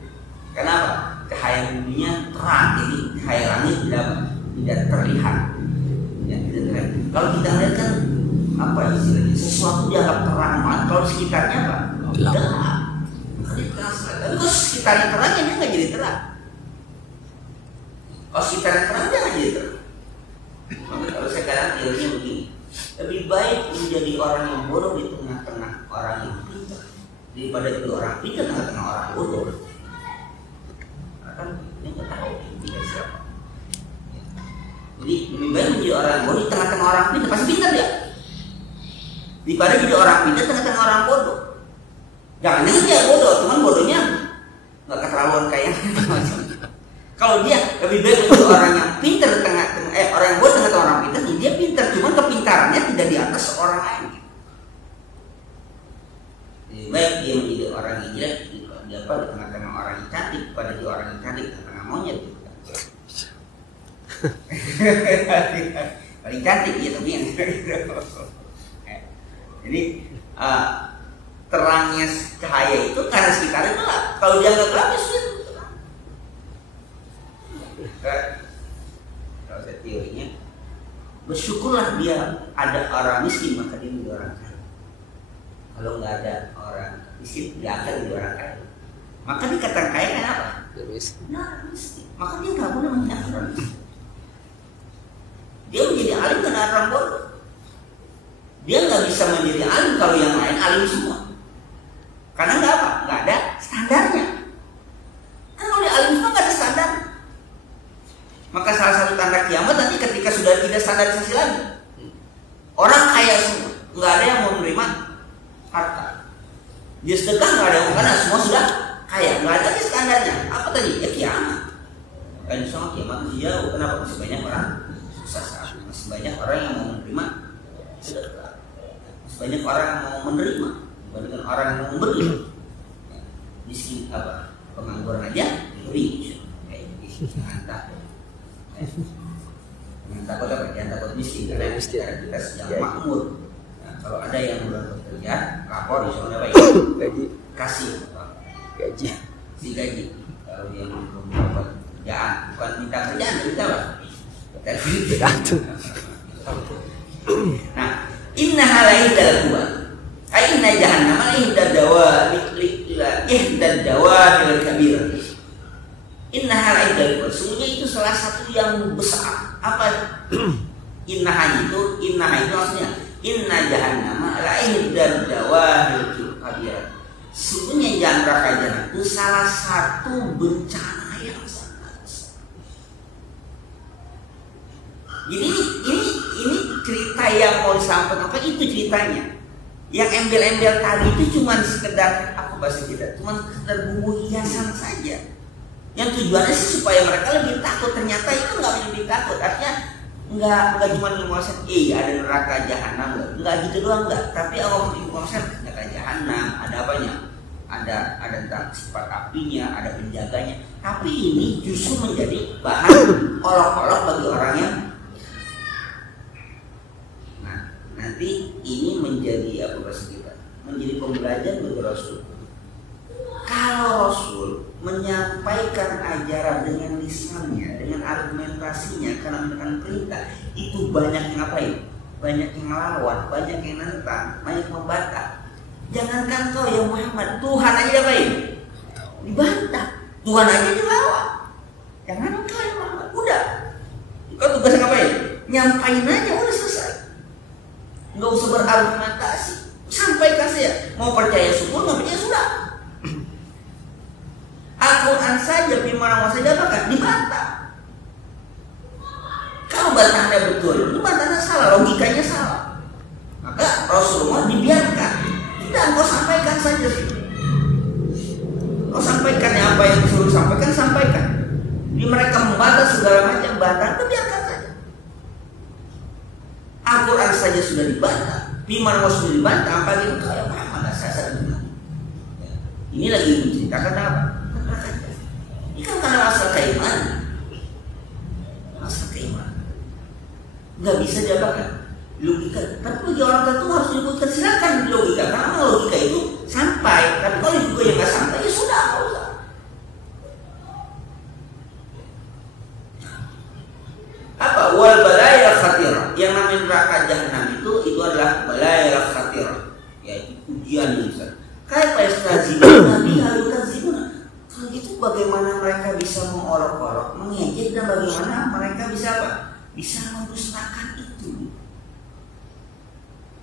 Kenapa? Cahaya buminya terang, jadi cahaya langit tidak terlihat. Ya, tidak terlihat. Kalau kita lihat kan istilahnya sesuatu dianggap terang banget, kalau sekitarnya gelap. Jadi Tapi kalau sekitarnya terang, dia nggak jadi terang. Kalau sekitarnya terang, dia nggak jadi terang. Maka kalau sekarang teorinya begini, lebih baik menjadi orang yang bodoh di tengah-tengah orang yang pintar daripada jadi orang pintar di tengah-tengah orang bodoh. Kan dia nggak tahu dia siapa. Jadi lebih baik menjadi orang yang bodoh di tengah-tengah orang pintar, pasti pintar dia. Daripada jadi orang pintar di tengah-tengah orang bodoh. Jangan dia bodoh, cuman bodohnya nggak keterlaluan kayak kalau dia lebih baik menjadi orang yang pintar di tengah-tengah orang yang bodoh di tengah-tengah orang pintar, dia pintar, cuman kepintarannya tidak di atas orang lain. Lebih baik dia menjadi orang yang jelek di tengah-tengah orang yang cantik pada dia orang yang cantik di tengah monyet gitu. Paling cantik ya tapi yang jadi terangnya cahaya itu karena sekitarnya gelap. Kalau dia nggak gelap ya sudah. Kalau saya teorinya, bersyukurlah dia ada orang miskin maka dia menjadi orang kaya. Kalau nggak ada orang miskin dia akan menjadi orang kaya. Maka dikatakan kaya kenapa? Nah miskin. Maka dia nggak boleh menjadi orang miskin. Dia menjadi alim karena orang bodoh. Dia nggak bisa menjadi alim kalau yang lain alim semua. Karena nggak apa? Nggak ada standarnya. Kan kalau dia alim semua nggak ada standar. Maka salah satu tanda kiamat nanti ketika sudah tidak standarisasi lagi. Orang kaya semua, nggak ada yang mau menerima harta. Dia sedekah nggak ada yang mau, karena semua sudah kaya, nggak ada lagi standarnya. Apa tadi? Ya kiamat. Kan sama kiamat masih jauh. Kenapa? Masih banyak orang susah, masih banyak orang yang mau menerima sedekah. Banyak orang yang mau menerima dibandingkan orang yang mau memberi. Miskin apa? Pengangguran aja beri. Jangan takut. Jangan takut apa? Jangan takut miskin. Karena kita sedang makmur. Nah, kalau ada yang belum bekerja, lapor di sana apa? Gaji. Kasih gaji. Si gaji. Kalau dia belum dapat kerjaan, bukan minta kerjaan, minta apa? Nah, inna halai dalam kuat. Inna jahannam ihdad dawa ihdad dawa bil kabir. Inna halai dalam kuat. Sungguhnya itu salah satu yang besar. Apa? Inna itu maksudnya inna jahannam ihdad dawa bil kabir. Sungguhnya neraka jahanam itu salah satu bencana yang sangat besar. Jadi ini cerita yang mau disampaikan apa itu ceritanya. Yang embel-embel tadi itu cuma sekedar apa bahasa kita, cuma sekedar bumbu hiasan saja. Yang tujuannya sih supaya mereka lebih takut. Ternyata itu nggak lebih takut. Artinya nggak cuma menguasai ada neraka jahanam, nggak gitu doang nggak. Tapi Allah menguasai neraka jahanam, ada apanya? Ada tentang sifat apinya, ada penjaganya. Tapi ini justru menjadi bahan olok-olok bagi orang yang nanti ini menjadi apa bahasa kita? Menjadi pembelajaran bagi Rasul. Kalau Rasul menyampaikan ajaran dengan lisannya, dengan argumentasinya, karena mendengarkan perintah, itu banyak yang ngapain? Banyak yang melawan, banyak yang nentang, banyak yang membantah. Jangankan kau ya Muhammad, Tuhan aja ngapain? Dibantah, Tuhan aja dilawan. Jangan kau ya Muhammad, udah. Kau tugasnya ngapain? Nyampain aja, udah selesai. Nggak usah berargumentasi, sampaikan saja. Mau percaya syukur, nggak percaya sudah. Al-Quran saja, firman Allah saja bahkan dibantah. Kalau bantahnya betul, itu bantahnya salah, logikanya salah. Maka Rasulullah dibiarkan. Tidak, kau sampaikan saja sih. Kau sampaikan ya, apa yang disuruh sampaikan. Di mereka membantah segala macam bantah, biarkan saja. Al-Quran saja sudah dibantah, firman Allah sudah dibantah, apalagi kau yang Muhammad asal ini lagi menceritakan apa? Ini kan karena masalah keimanan. Masalah keimanan nggak bisa diapakan logika. Tapi bagi orang tertentu harus dibuktikan, silakan logika, karena logika itu sampai. Tapi kalau juga yang nggak sampai ya sudah, nggak usah. Apa wal balaya khatirah? Yang namanya neraka jahanam itu adalah balaya khatirah, yaitu ujian yang besar. Kayak pestazibuna nabi alukazibuna. itu bagaimana mereka bisa mengolok-olok, mengejek, dan bagaimana mereka bisa apa? Bisa mendustakan itu.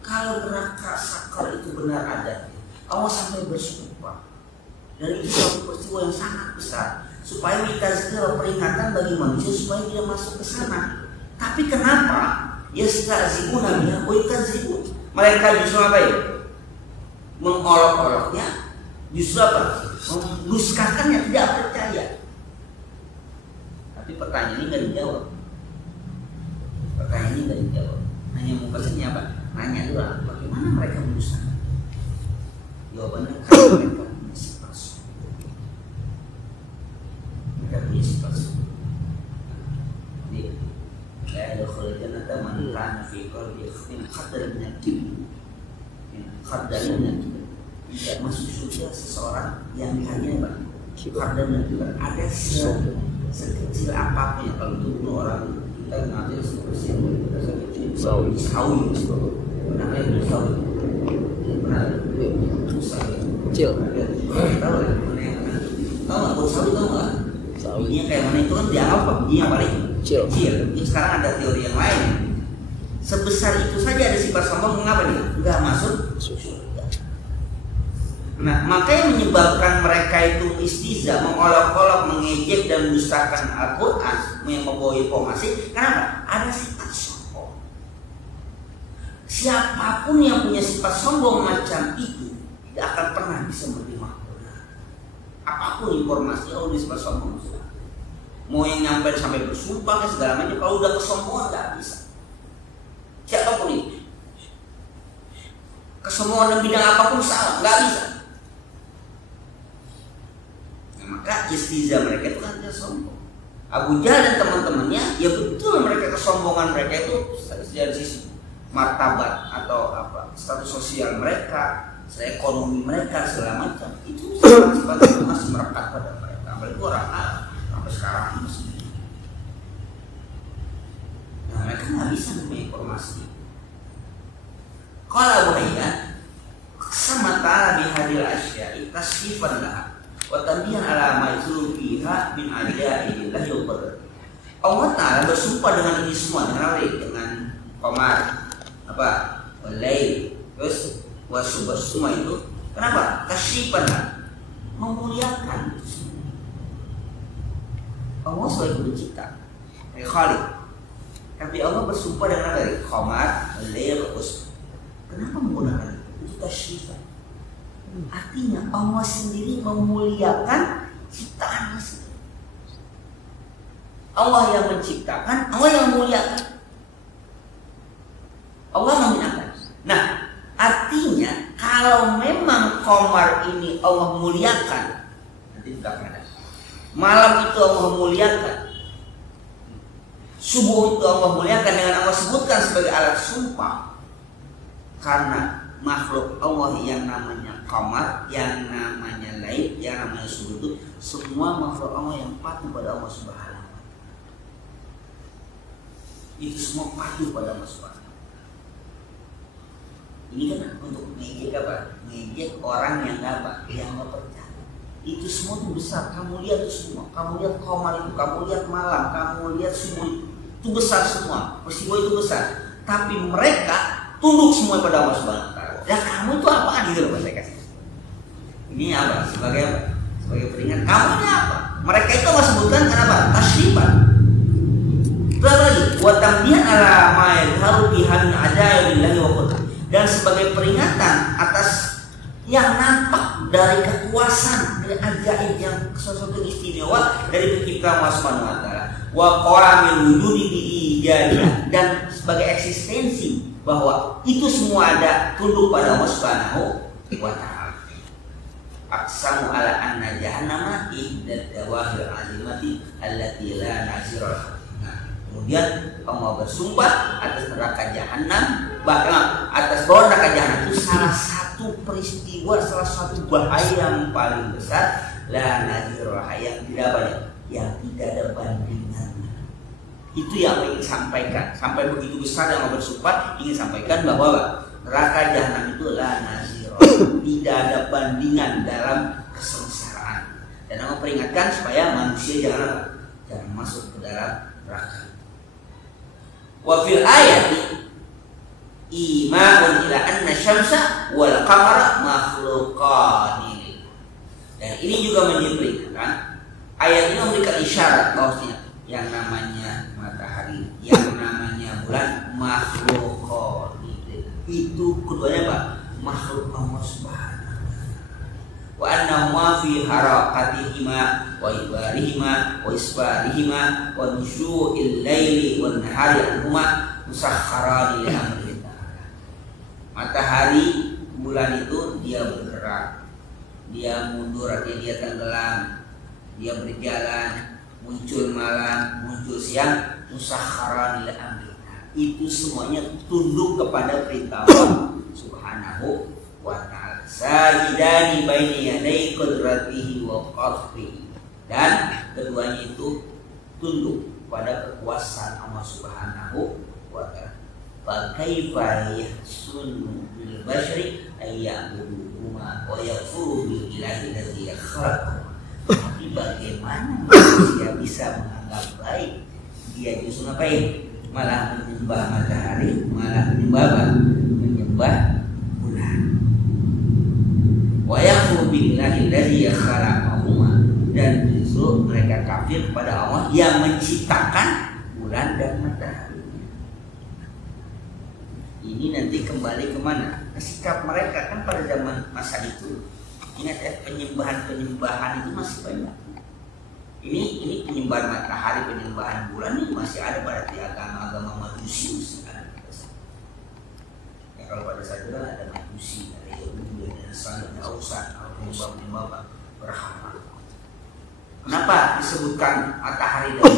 Kalau neraka sakral itu benar ada, Allah sampai bersumpah, dan itu suatu peristiwa yang sangat besar, supaya kita segera peringatan bagi manusia supaya tidak masuk ke sana. Tapi kenapa? Ya stazibuna biha wa yukadzibun. Mereka justru apa ya? Mengolok-oloknya, justru apa? Mendustakannya, tidak percaya. Tapi pertanyaan ini nggak dijawab. Pertanyaan ini nggak dijawab. Hanya mufasirnya apa? Nanya dulu, bagaimana mereka mendustakan? Jawabannya karena mereka punya sifat sombong. Mereka punya sifat sombong. Jadi, la yadkhulul jannata man kana fi qalbihi khardalun min al-kibr. Khardalun min al-kibr. Tidak masuk surga seseorang yang di hatinya khardalun min al-kibr, ada sekecil apapun yang kalau itu orang kita ngambil seperti sawi, namanya itu sawi, benar? Sawi, kecil. Tahu ya? Tahu nggak? Buat sawi tahu nggak? Sawinya kayak mana itu kan dianggap apa? Bijinya paling kecil. Ini sekarang ada teori yang lain. Sebesar itu saja ada sifat sombong, mengapa nih? Nggak masuk surga. Nah, makanya menyebabkan mereka itu istiza, mengolok-olok, mengejek dan mendustakan Al-Quran, yang membawa informasi. Kenapa? Ada sifat sombong. Siapapun yang punya sifat sombong macam itu tidak akan pernah bisa menerima benar. Apapun informasi, kalau dia sifat sombong, mau yang nyampe sampai bersumpah ke segala macam, kalau udah kesombongan nggak bisa. Siapapun itu, kesombongan dalam bidang apapun salah, nggak bisa. Maka istiza mereka itu kan sombong. Abu Jahal dan teman-temannya, ya betul mereka kesombongan mereka itu dari sisi martabat atau apa status sosial mereka, ekonomi mereka segala macam itu sifat itu masih melekat pada mereka. Apalagi orang Arab sampai sekarang masih. Nah, mereka nggak bisa menerima informasi. Kalau Abu Hayyan sama ta'ala bihadil asya'i tasrifan laha wa tanbihan ala ma yusulu fiha min ajaibillah wa qadar. Allah Ta'ala bersumpah dengan ini semua, dengan qamar, apa? Walail, terus wasubah, semua itu. Kenapa? Tasrifan lah, memuliakan. Allah sebagai pencipta, Khalik. Tapi Allah bersumpah dengan apa? Qamar, walail, wasubah. Kenapa menggunakan itu tasrifan? Artinya Allah sendiri memuliakan ciptaannya sendiri. Allah yang menciptakan, Allah yang memuliakan. Allah memuliakan. Nah, artinya kalau memang qamar ini Allah muliakan, nanti tidak ada. Malam itu Allah muliakan, subuh itu Allah muliakan, dengan Allah sebutkan sebagai alat sumpah. Karena makhluk Allah yang namanya qamar, yang namanya lail, yang namanya subuh itu semua makhluk Allah yang patuh pada Allah Subhanahu wa ta'ala. Itu semua patuh pada Allah Subhanahu wa ta'ala. Ini kan untuk ngejek apa? Ngejek orang yang apa? Yang nggak percaya. Itu semua itu besar. Kamu lihat itu semua. Kamu lihat qamar itu, kamu lihat malam, kamu lihat subuh itu besar semua. Peristiwa itu besar. Tapi mereka tunduk semua pada Allah Subhanahu wa ta'ala. Ya kamu itu apaan gitu loh mereka. Ini apa? Sebagai apa? Sebagai peringatan. Kamu ini apa? Mereka itu Allah sebutkan kenapa? Tasrifan. Terus lagi, wa tambihan ala ma yadharu biha min ajaibillahi wa qudrah. Dan sebagai peringatan atas yang nampak dari kekuasaan, dari ajaib yang sesuatu istimewa dari pencipta Allah Subhanahu wa ta'ala. Wa qawamil wujudi bi ijadiyah, dan sebagai eksistensi bahwa itu semua ada tunduk pada Allah Subhanahu wa ta'ala. Aqsamu ala anna jahannama ihdat dawahir azimati allati la nazira laha. Kemudian Allah bersumpah atas neraka jahanam, bahkan atas bahwa neraka jahanam itu salah satu peristiwa, salah satu bahaya yang paling besar, la nazira laha, yang tidak banyak, yang tidak ada bandingan. Itu yang ingin sampaikan. Sampai begitu besar yang bersumpah, ingin sampaikan bahwa neraka jahanam itu la nazira, tidak ada bandingan dalam kesengsaraan. Dan Allah peringatkan supaya manusia jangan masuk ke dalam neraka. Wa fil ayati imanun ila anna syamsa wal qamara makhluqan. Dan ini juga menjadi ayat ini memberikan isyarat bahwasanya yang namanya matahari, yang namanya bulan makhluk. Itu keduanya apa? Makhluk Allah Subhanahu wa annahuma fi harakatihima wa ibarihima wa isbarihima wa nusyu'il laili wan nahari anhuma musakharani li amri ta'ala. Matahari, bulan itu dia bergerak, dia mundur, artinya dia tenggelam, dia berjalan, muncul malam, muncul siang, musakharan ila amrina. Itu semuanya tunduk kepada perintah Allah Subhanahu wa ta'ala. Sajidani baini yadai qudratihi wa qadrihi. Dan keduanya itu tunduk pada kekuasaan Allah Subhanahu wa ta'ala. Fa kaifa yahsunu bil bashari ayyabuduhuma wa yakfuru bil ilahi alladzi khalaqahum. Tapi bagaimana manusia bisa menganggap baik dia justru ngapain? Malah menyembah matahari, malah menyembah bulan. Wa yakfuru billahi alladzi khalaqahuma, dan justru mereka kafir kepada Allah yang menciptakan bulan dan matahari. Ini nanti kembali kemana? Sikap mereka kan pada zaman masa itu. Ingat ya, penyembahan itu masih banyak. Ini penyembahan matahari, penyembahan bulan ini masih ada pada agama Majusi, masih ada. Ya, kalau pada saat itu kan ada Majusi, ada Yahudi, ada Nasrani, ada Ausan, ada penyembah berhala. Kenapa disebutkan matahari dan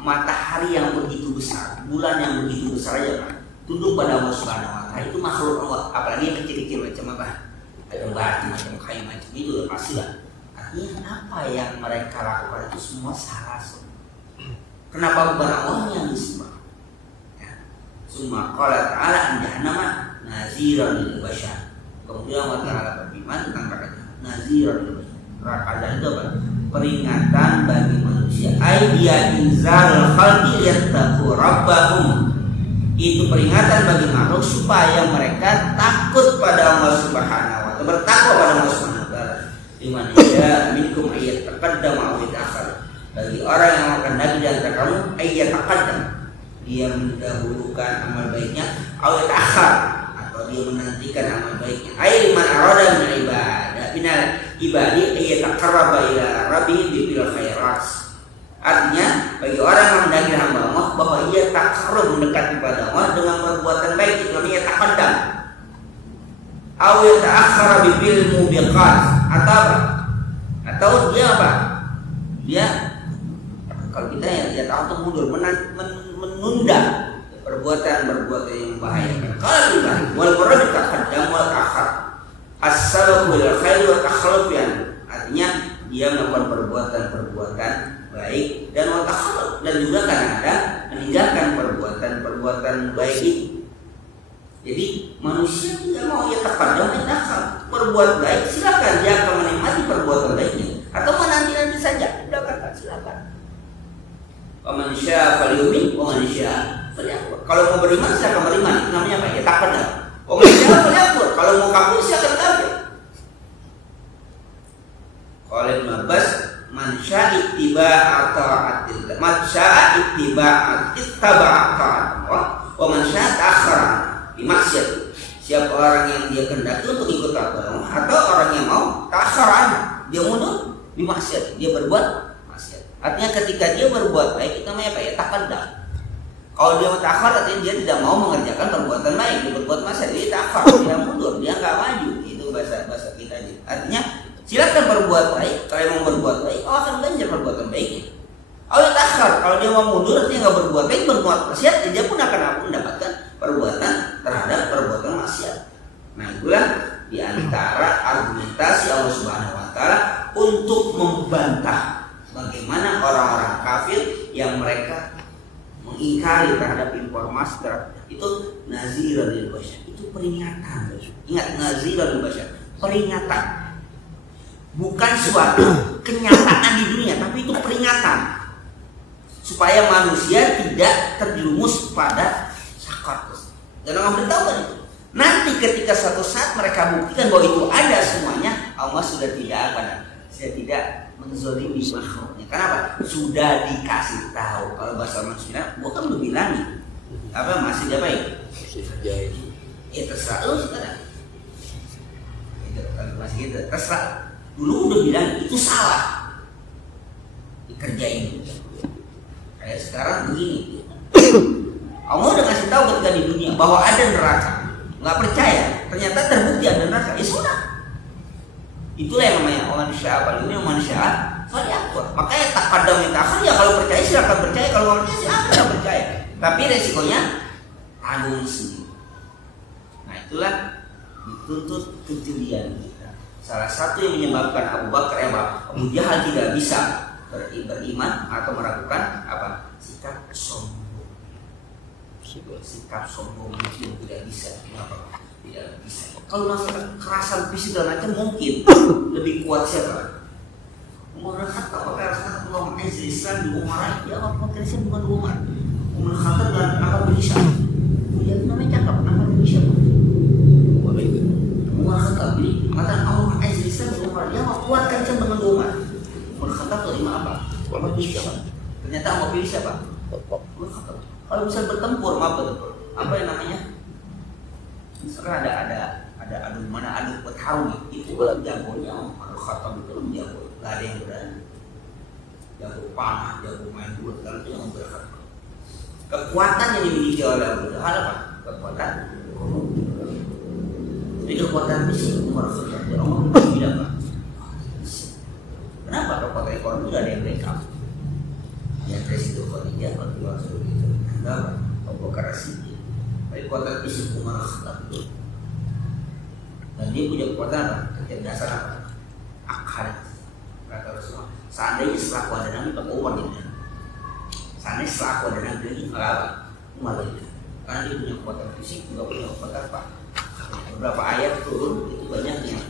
matahari yang begitu besar, bulan yang begitu besar aja kan? Tunduk pada Allah Subhanahu wa ta'ala. Itu makhluk Allah, apalagi yang kecil-kecil macam apa? Ada batu, macam kayu, macam itu udah pasti lah. Artinya apa yang mereka lakukan itu semua salah. Kenapa bukan Allah yang disembah? Ya. Summa qala ta'ala an jahannama naziran lil bashar. Kemudian Allah Ta'ala berfirman tentang neraka naziran lil bashar. Neraka itu apa? Peringatan bagi manusia. Aidia inzal khalqi yattaqu rabbahum. Itu peringatan bagi makhluk supaya mereka takut pada Allah Subhanahu wa ta'ala, bertakwa pada Allah Subhanahu wa ta'ala. Liman ya minkum ayat taqaddam aw yata'akhir. Bagi orang yang akan nabi di antara kamu ayat taqaddam, dia mendahulukan amal baiknya, aw yata'akhir, atau dia menantikan amal baiknya. Ay man arada min ibadah binal ibadi ayat taqarraba ila rabbih bil khairat. Artinya bagi orang yang mendaki hamba Allah bahwa ia takarrub mendekat kepada Allah dengan perbuatan baik, itu namanya taqaddam. Aw yata'akhkhara bil mubiqat, atau dia apa? Dia kalau kita ya tahu mundur, menunda perbuatan yang membahayakan. Kalau dibalik wal murad taqaddam wal ta'akhkhar as-sabab wal khair wa takhallufan. Artinya dia melakukan perbuatan baik dan watakhaluf, dan juga kadang-kadang meninggalkan perbuatan baik itu. Jadi manusia tidak mau ya taqaddam dan berbuat baik, silakan dia akan menikmati perbuatan baiknya, atau menanti saja, silakan silakan. Man syaa falyu'min wa man syaa falyakfur. Kalau mau beriman silakan beriman, itu namanya apa? Ya taqaddam. Wa man syaa falyakfur. Kalau mau kafir silakan kafir. Qala Ibnu Abbas man syaa ittiba'a ta'atillah, man syaa ittiba'a ta'atillah wa man syaa ta'akhkhara bi maksiat. Siapa orang yang dia kehendaki untuk ikut taat Allah, atau orang yang mau ta'akhkharan, dia mundur di maksiat, dia berbuat maksiat. Artinya ketika dia berbuat baik itu namanya apa ya? Taqaddam. Kalau dia mau ta'akhkhar, artinya dia tidak mau mengerjakan perbuatan baik, dia berbuat maksiat, dia ta'akhkhar, dia mundur, dia enggak maju. Itu bahasa kita aja. Artinya silakan berbuat baik. Kalau mau berbuat baik, Allah akan ganjar perbuatan baiknya. Allah takhar, kalau dia mau mundur, dia nggak berbuat baik, berbuat maksiat, dia pun akan mendapatkan perbuatan terhadap perbuatan maksiat. Nah, itulah diantara argumentasi Allah Subhanahu Wa Taala untuk membantah bagaimana orang-orang kafir yang mereka mengingkari terhadap informasi itu naziran lil bashar, itu peringatan. Ingat, naziran lil bashar, peringatan. Bukan suatu kenyataan di dunia, tapi itu peringatan supaya manusia tidak terjerumus pada sakar. Dan orang beritahu kan itu. Nanti ketika suatu saat mereka buktikan bahwa itu ada semuanya, Allah sudah tidak menzolimi makhluknya. Kenapa? Sudah dikasih tahu. Kalau bahasa manusia, gua kan udah bilang nih. Apa masih apa ya? Ya terserah lu sekarang. Itu masih gitu. Terserah. Dulu udah bilang itu salah. Dikerjain. Kayak sekarang begini. Allah udah kasih tahu ketika di dunia bahwa ada neraka. Nggak percaya, ternyata terbukti ada neraka. Ya sudah. Itulah yang namanya manusia paling ini manusia akbar. Makanya tak kadang minta ya kalau percaya silakan percaya, kalau nggak percaya silakan percaya. Tapi resikonya tanggung sendiri. Nah itulah dituntut kejelian kita. Salah satu yang menyebabkan Abu Bakar Abu Jahal tidak bisa beriman atau meragukan apa? Sikap sombong. Sikap sombong itu tidak bisa. Kenapa? Tidak bisa. Kalau masalah kekerasan fisik dan macam mungkin lebih kuat siapa? Umar Khattab pakai rasa Allah Azza Islam di Umar ya apa pakai Islam bukan Umar. Umar Khattab dan apa bisa? Dia namanya cakap apa bisa? Umar Khattab ini mata Allah Azza Islam di Umar dia mau kuatkan Islam dengan Umar. Umar Khattab terima apa? Umar bisa. Ternyata mau pilih siapa? Umar Khattab. Kalau bisa bertempur apa yang namanya? Misalnya ada adu mana adu petarung itu jagonya Umar Khattab itu jago. Gak ada yang berani. Jago panah, jago main bola, kalau itu yang berhak. Kekuatan yang dimiliki oleh Abu Jahal apa? Kekuatan. Jadi kekuatan fisik Umar Khattab itu Allah tidak apa? Kenapa kekuatan ekonomi tidak ada yang backup? Ya Presiden Khadijah waktu itu itu kenapa? Abu Bakar Siddiq. Tapi kekuatan fisik Umar Khattab itu. Dan dia punya kekuatan apa? Kecerdasan apa? Akal. Kata Rasulullah, seandainya setelah ada Nabi Pak Umar gitu. Seandainya setelah ada Nabi ini apa? Umar gitu. Karena dia punya kekuatan fisik juga punya kekuatan apa? Beberapa ayat turun itu banyak yang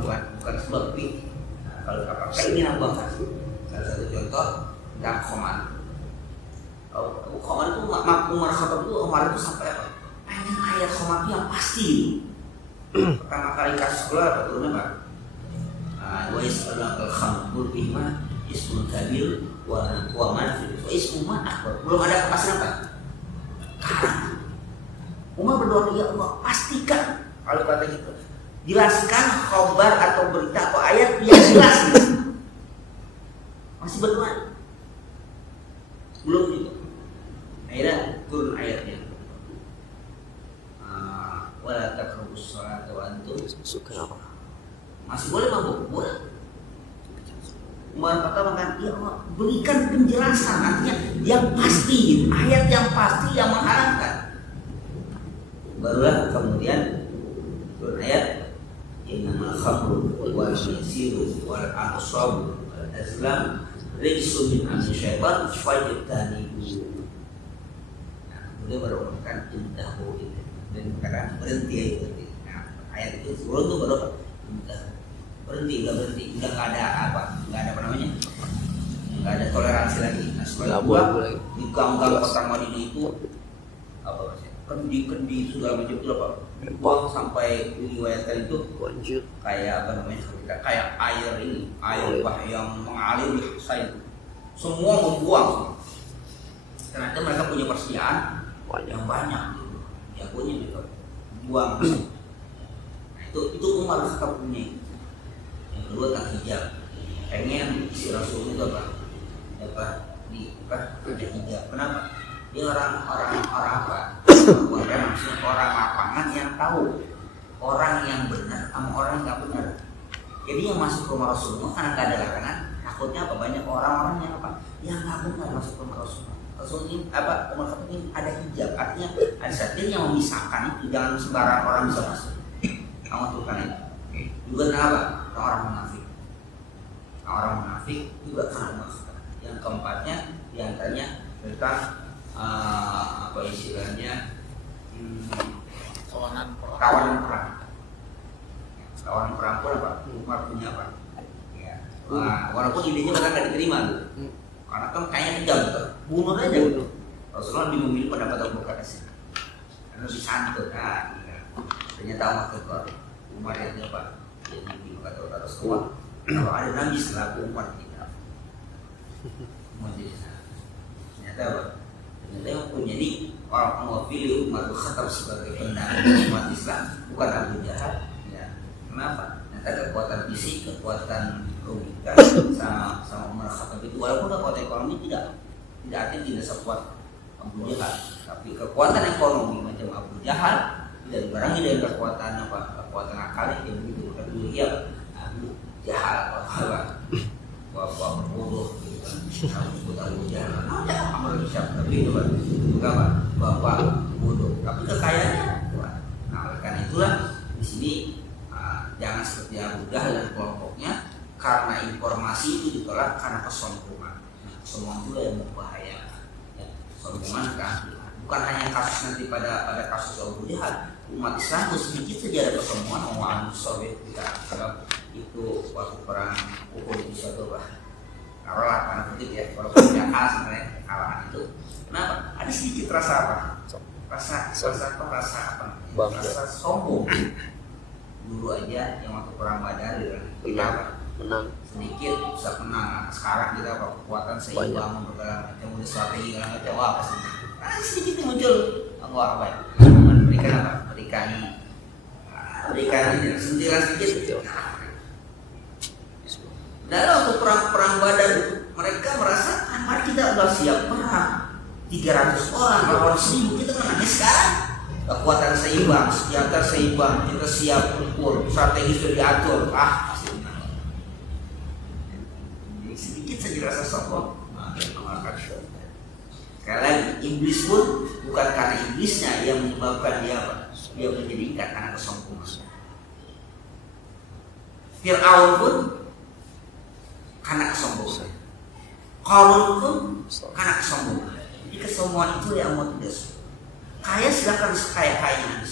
bukan sebab tapi kalau apa ini nambah salah satu contoh dan Khoman. Khoman itu Umar Khattab itu Umar itu sampai apa? Pengen ayat Khoman itu yang pasti. Pertama kali kasus sekolah apa turunnya Pak? Wa isqalakal khamr bima ismul kabir wa manfil wa ismu akbar. Belum ada kepastian apa? Umar berdoa ya Allah pastikan kalau kata gitu. Jelaskan khabar atau berita atau ayat yang jelas gitu. Masih berdoa. Belum juga. Akhirnya turun ayatnya. Wala taqrabus sholata wa antum sukara. Masih boleh mabuk? Boleh. Umar katakan, ya Allah, berikan penjelasan artinya yang pasti, ayat yang pasti yang mengharamkan. Barulah kemudian turun ayat innamal khamru wal maisiru wal ansabu wal azlam rijsun min amali syaitan fajtanibu. Nah, kemudian baru mengatakan intahu itu dan mengatakan berhenti itu. Nah, ayat itu turun tuh baru berhenti, udah nggak ada apa namanya, nggak ada toleransi lagi. Nah, setelah di gang-gang kota Madinah itu apa kendi segala macam itu apa, buang sampai riwayatkan itu kayak apa namanya, kayak air bah yang mengalir di saya, semua membuang. Ternyata mereka punya persediaan yang banyak, jagonya gitu, buang. Nah, itu Umar Khattab punya. Yang kedua tak hijab, pengen isi Rasul itu apa ada hijab. Kenapa? Dia orang apa? Maksudnya orang lapangan yang tahu orang yang benar sama orang yang nggak benar. Jadi yang masuk ke rumah Rasulullah karena nggak ada larangan, takutnya apa? Banyak orang-orang yang apa? Yang nggak benar masuk ke rumah Rasulullah. Rasul ini apa? Umar Khattab ini ada hijab, artinya ada satu yang memisahkan itu, jangan sembarang orang bisa masuk. Kamu tuh itu. Juga kenapa? Orang munafik juga karena maksud. Yang keempatnya diantaranya tentang apa istilahnya kawanan perang pun apa? Umar punya apa? Ya, Nah, walaupun idenya kadang nggak diterima tuh. Karena kan kayaknya kejam tuh. Bunuh aja. Rasulullah lebih memilih pendapat Abu Bakar As-Siddiq. Karena lebih santun. Nah, ternyata Umar yang apa? Jadi kata Rasulullah, kalau ada Nabi setelah Umar tidak. Ternyata apa? Ternyata yang punya ini orang mewakili Umar bin Khattab sebagai pendamping umat Islam, bukan Abu Jahal. Ya. Kenapa? Ternyata kekuatan fisik, kekuatan logika sama Umar bin Khattab itu walaupun kekuatan ekonomi tidak tidak sekuat Abu Jahal, tapi kekuatan ekonomi macam Abu Jahal tidak dibarengi dengan kekuatan apa? Kekuatan akal yang begitu. Tapi dia Abu Jahal bapak bodoh gitu kan. Disebut Abu Jahal. Ada amal siapa tapi itu kan apa? Bapak bodoh. Tapi kekayaannya kuat. Nah, oleh karena itulah di sini jangan seperti Abu Jahal dan kelompoknya karena informasi itu ditolak karena kesombongan. Kesombongan itu yang membahayakan. Ya, kesombongan kan bukan hanya kasus nanti pada kasus Abu Jahal. Umat Islam sedikit saja ada kesombongan orang Soviet kita anggap itu waktu perang Uhud di suatu kalah karena kutip ya walaupun tidak kalah sebenarnya kekalahan itu. Kenapa? Ada sedikit rasa apa? Rasa sombong. Dulu aja yang waktu perang Badar kita menang sedikit bisa menang. Sekarang kita kekuatan seimbang segala macam udah strategi segala macam apa sih? Sedikit muncul apa ya? Memberikan apa? Berikan ini sentilan sedikit. Dan waktu perang Badar mereka merasa mari kita udah siap perang 300 orang lawan 1000 kita kan nangis sekarang kekuatan seimbang, senjata seimbang, kita siap tempur, strategi sudah diatur. Pasti menang. Sedikit saja rasa sombong. Sekali lagi, iblis pun bukan karena iblisnya yang menyebabkan dia apa? Dia menjadi ingkar karena kesombongan. Fir'aun pun karena kesombongan. Qarun pun karena kesombongan. Jadi kesombongan itu yang mau tidak suka. Kaya silakan sekaya-kayanya,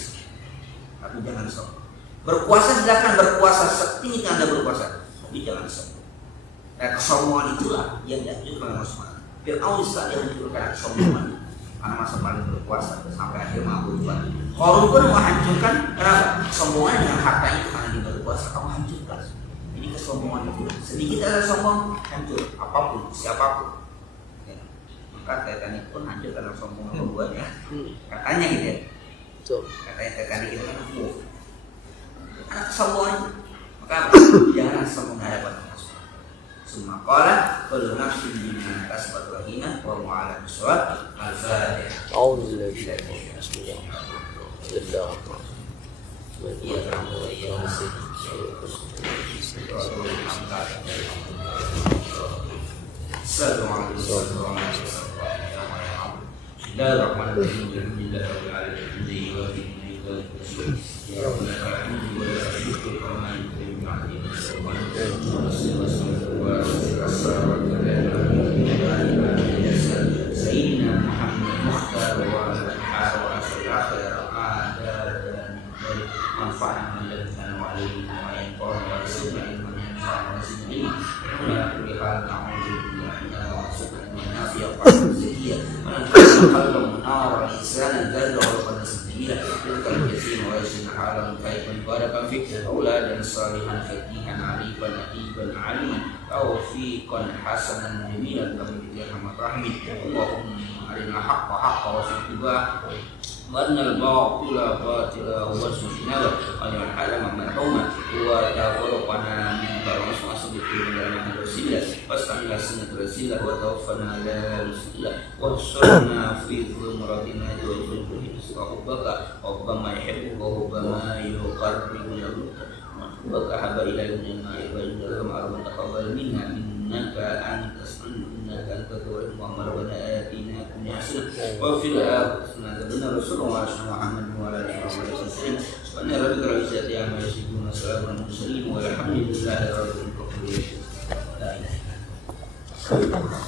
tapi jangan sombong. Berkuasa silakan berkuasa setinggi Anda berkuasa, tapi jangan sombong. Nah, kesombongan itulah yang dianjurkan oleh Rasulullah. Fir'aun saja menghancurkan kesombongan karena masa paling berkuasa sampai akhir mampu Tuhan. Qarun pun menghancurkan kenapa? Kesombongan dengan harta itu karena dia berkuasa kamu hancurkan. Ini kesombongan itu sedikit ada sombong hancur apapun siapapun. Ya. Maka Titanic pun hancur karena sombongan pembuatnya. Katanya gitu ya. Katanya Titanic itu kan karena kesombongan itu. Maka jangan sombong hadapan Allah. Semua qala kullu nafsin bima kasabat rahina wa huwa 'ala bisawab. Al-Fatihah. Bismillahirrahmanirrahim. أولادا صالحا فقيها عريفا أديبا عالما توفيقا حسنا جميلا برحمتك يا أرحم الراحمين. اللهم أرنا الحق حقا وارزقنا اتباعه وأن الباطل باطلا وارزقنا اجتنابه واجعل الحلم مرحوما وتفرقنا منك وارزقنا صدق لنا رسولا واستعمل سنة رسولا وتوفنا على رسولا واحشرنا في ظلمرتنا وجل حبك حب ما يحبك وحب ما يقربنا حبك أحب إلينا مما يبين لهم أرضا تقبل منا إنك أنت إنك أنت التواب محمد ربنا آتنا كل حسنة وفي الآخرة حسنة رسول الله محمد وعلى آله وصحبه وسلم سبحان ربك رب العزة عما يصفون وسلام على المرسلين والحمد لله رب العالمين. لا إله إلا الله.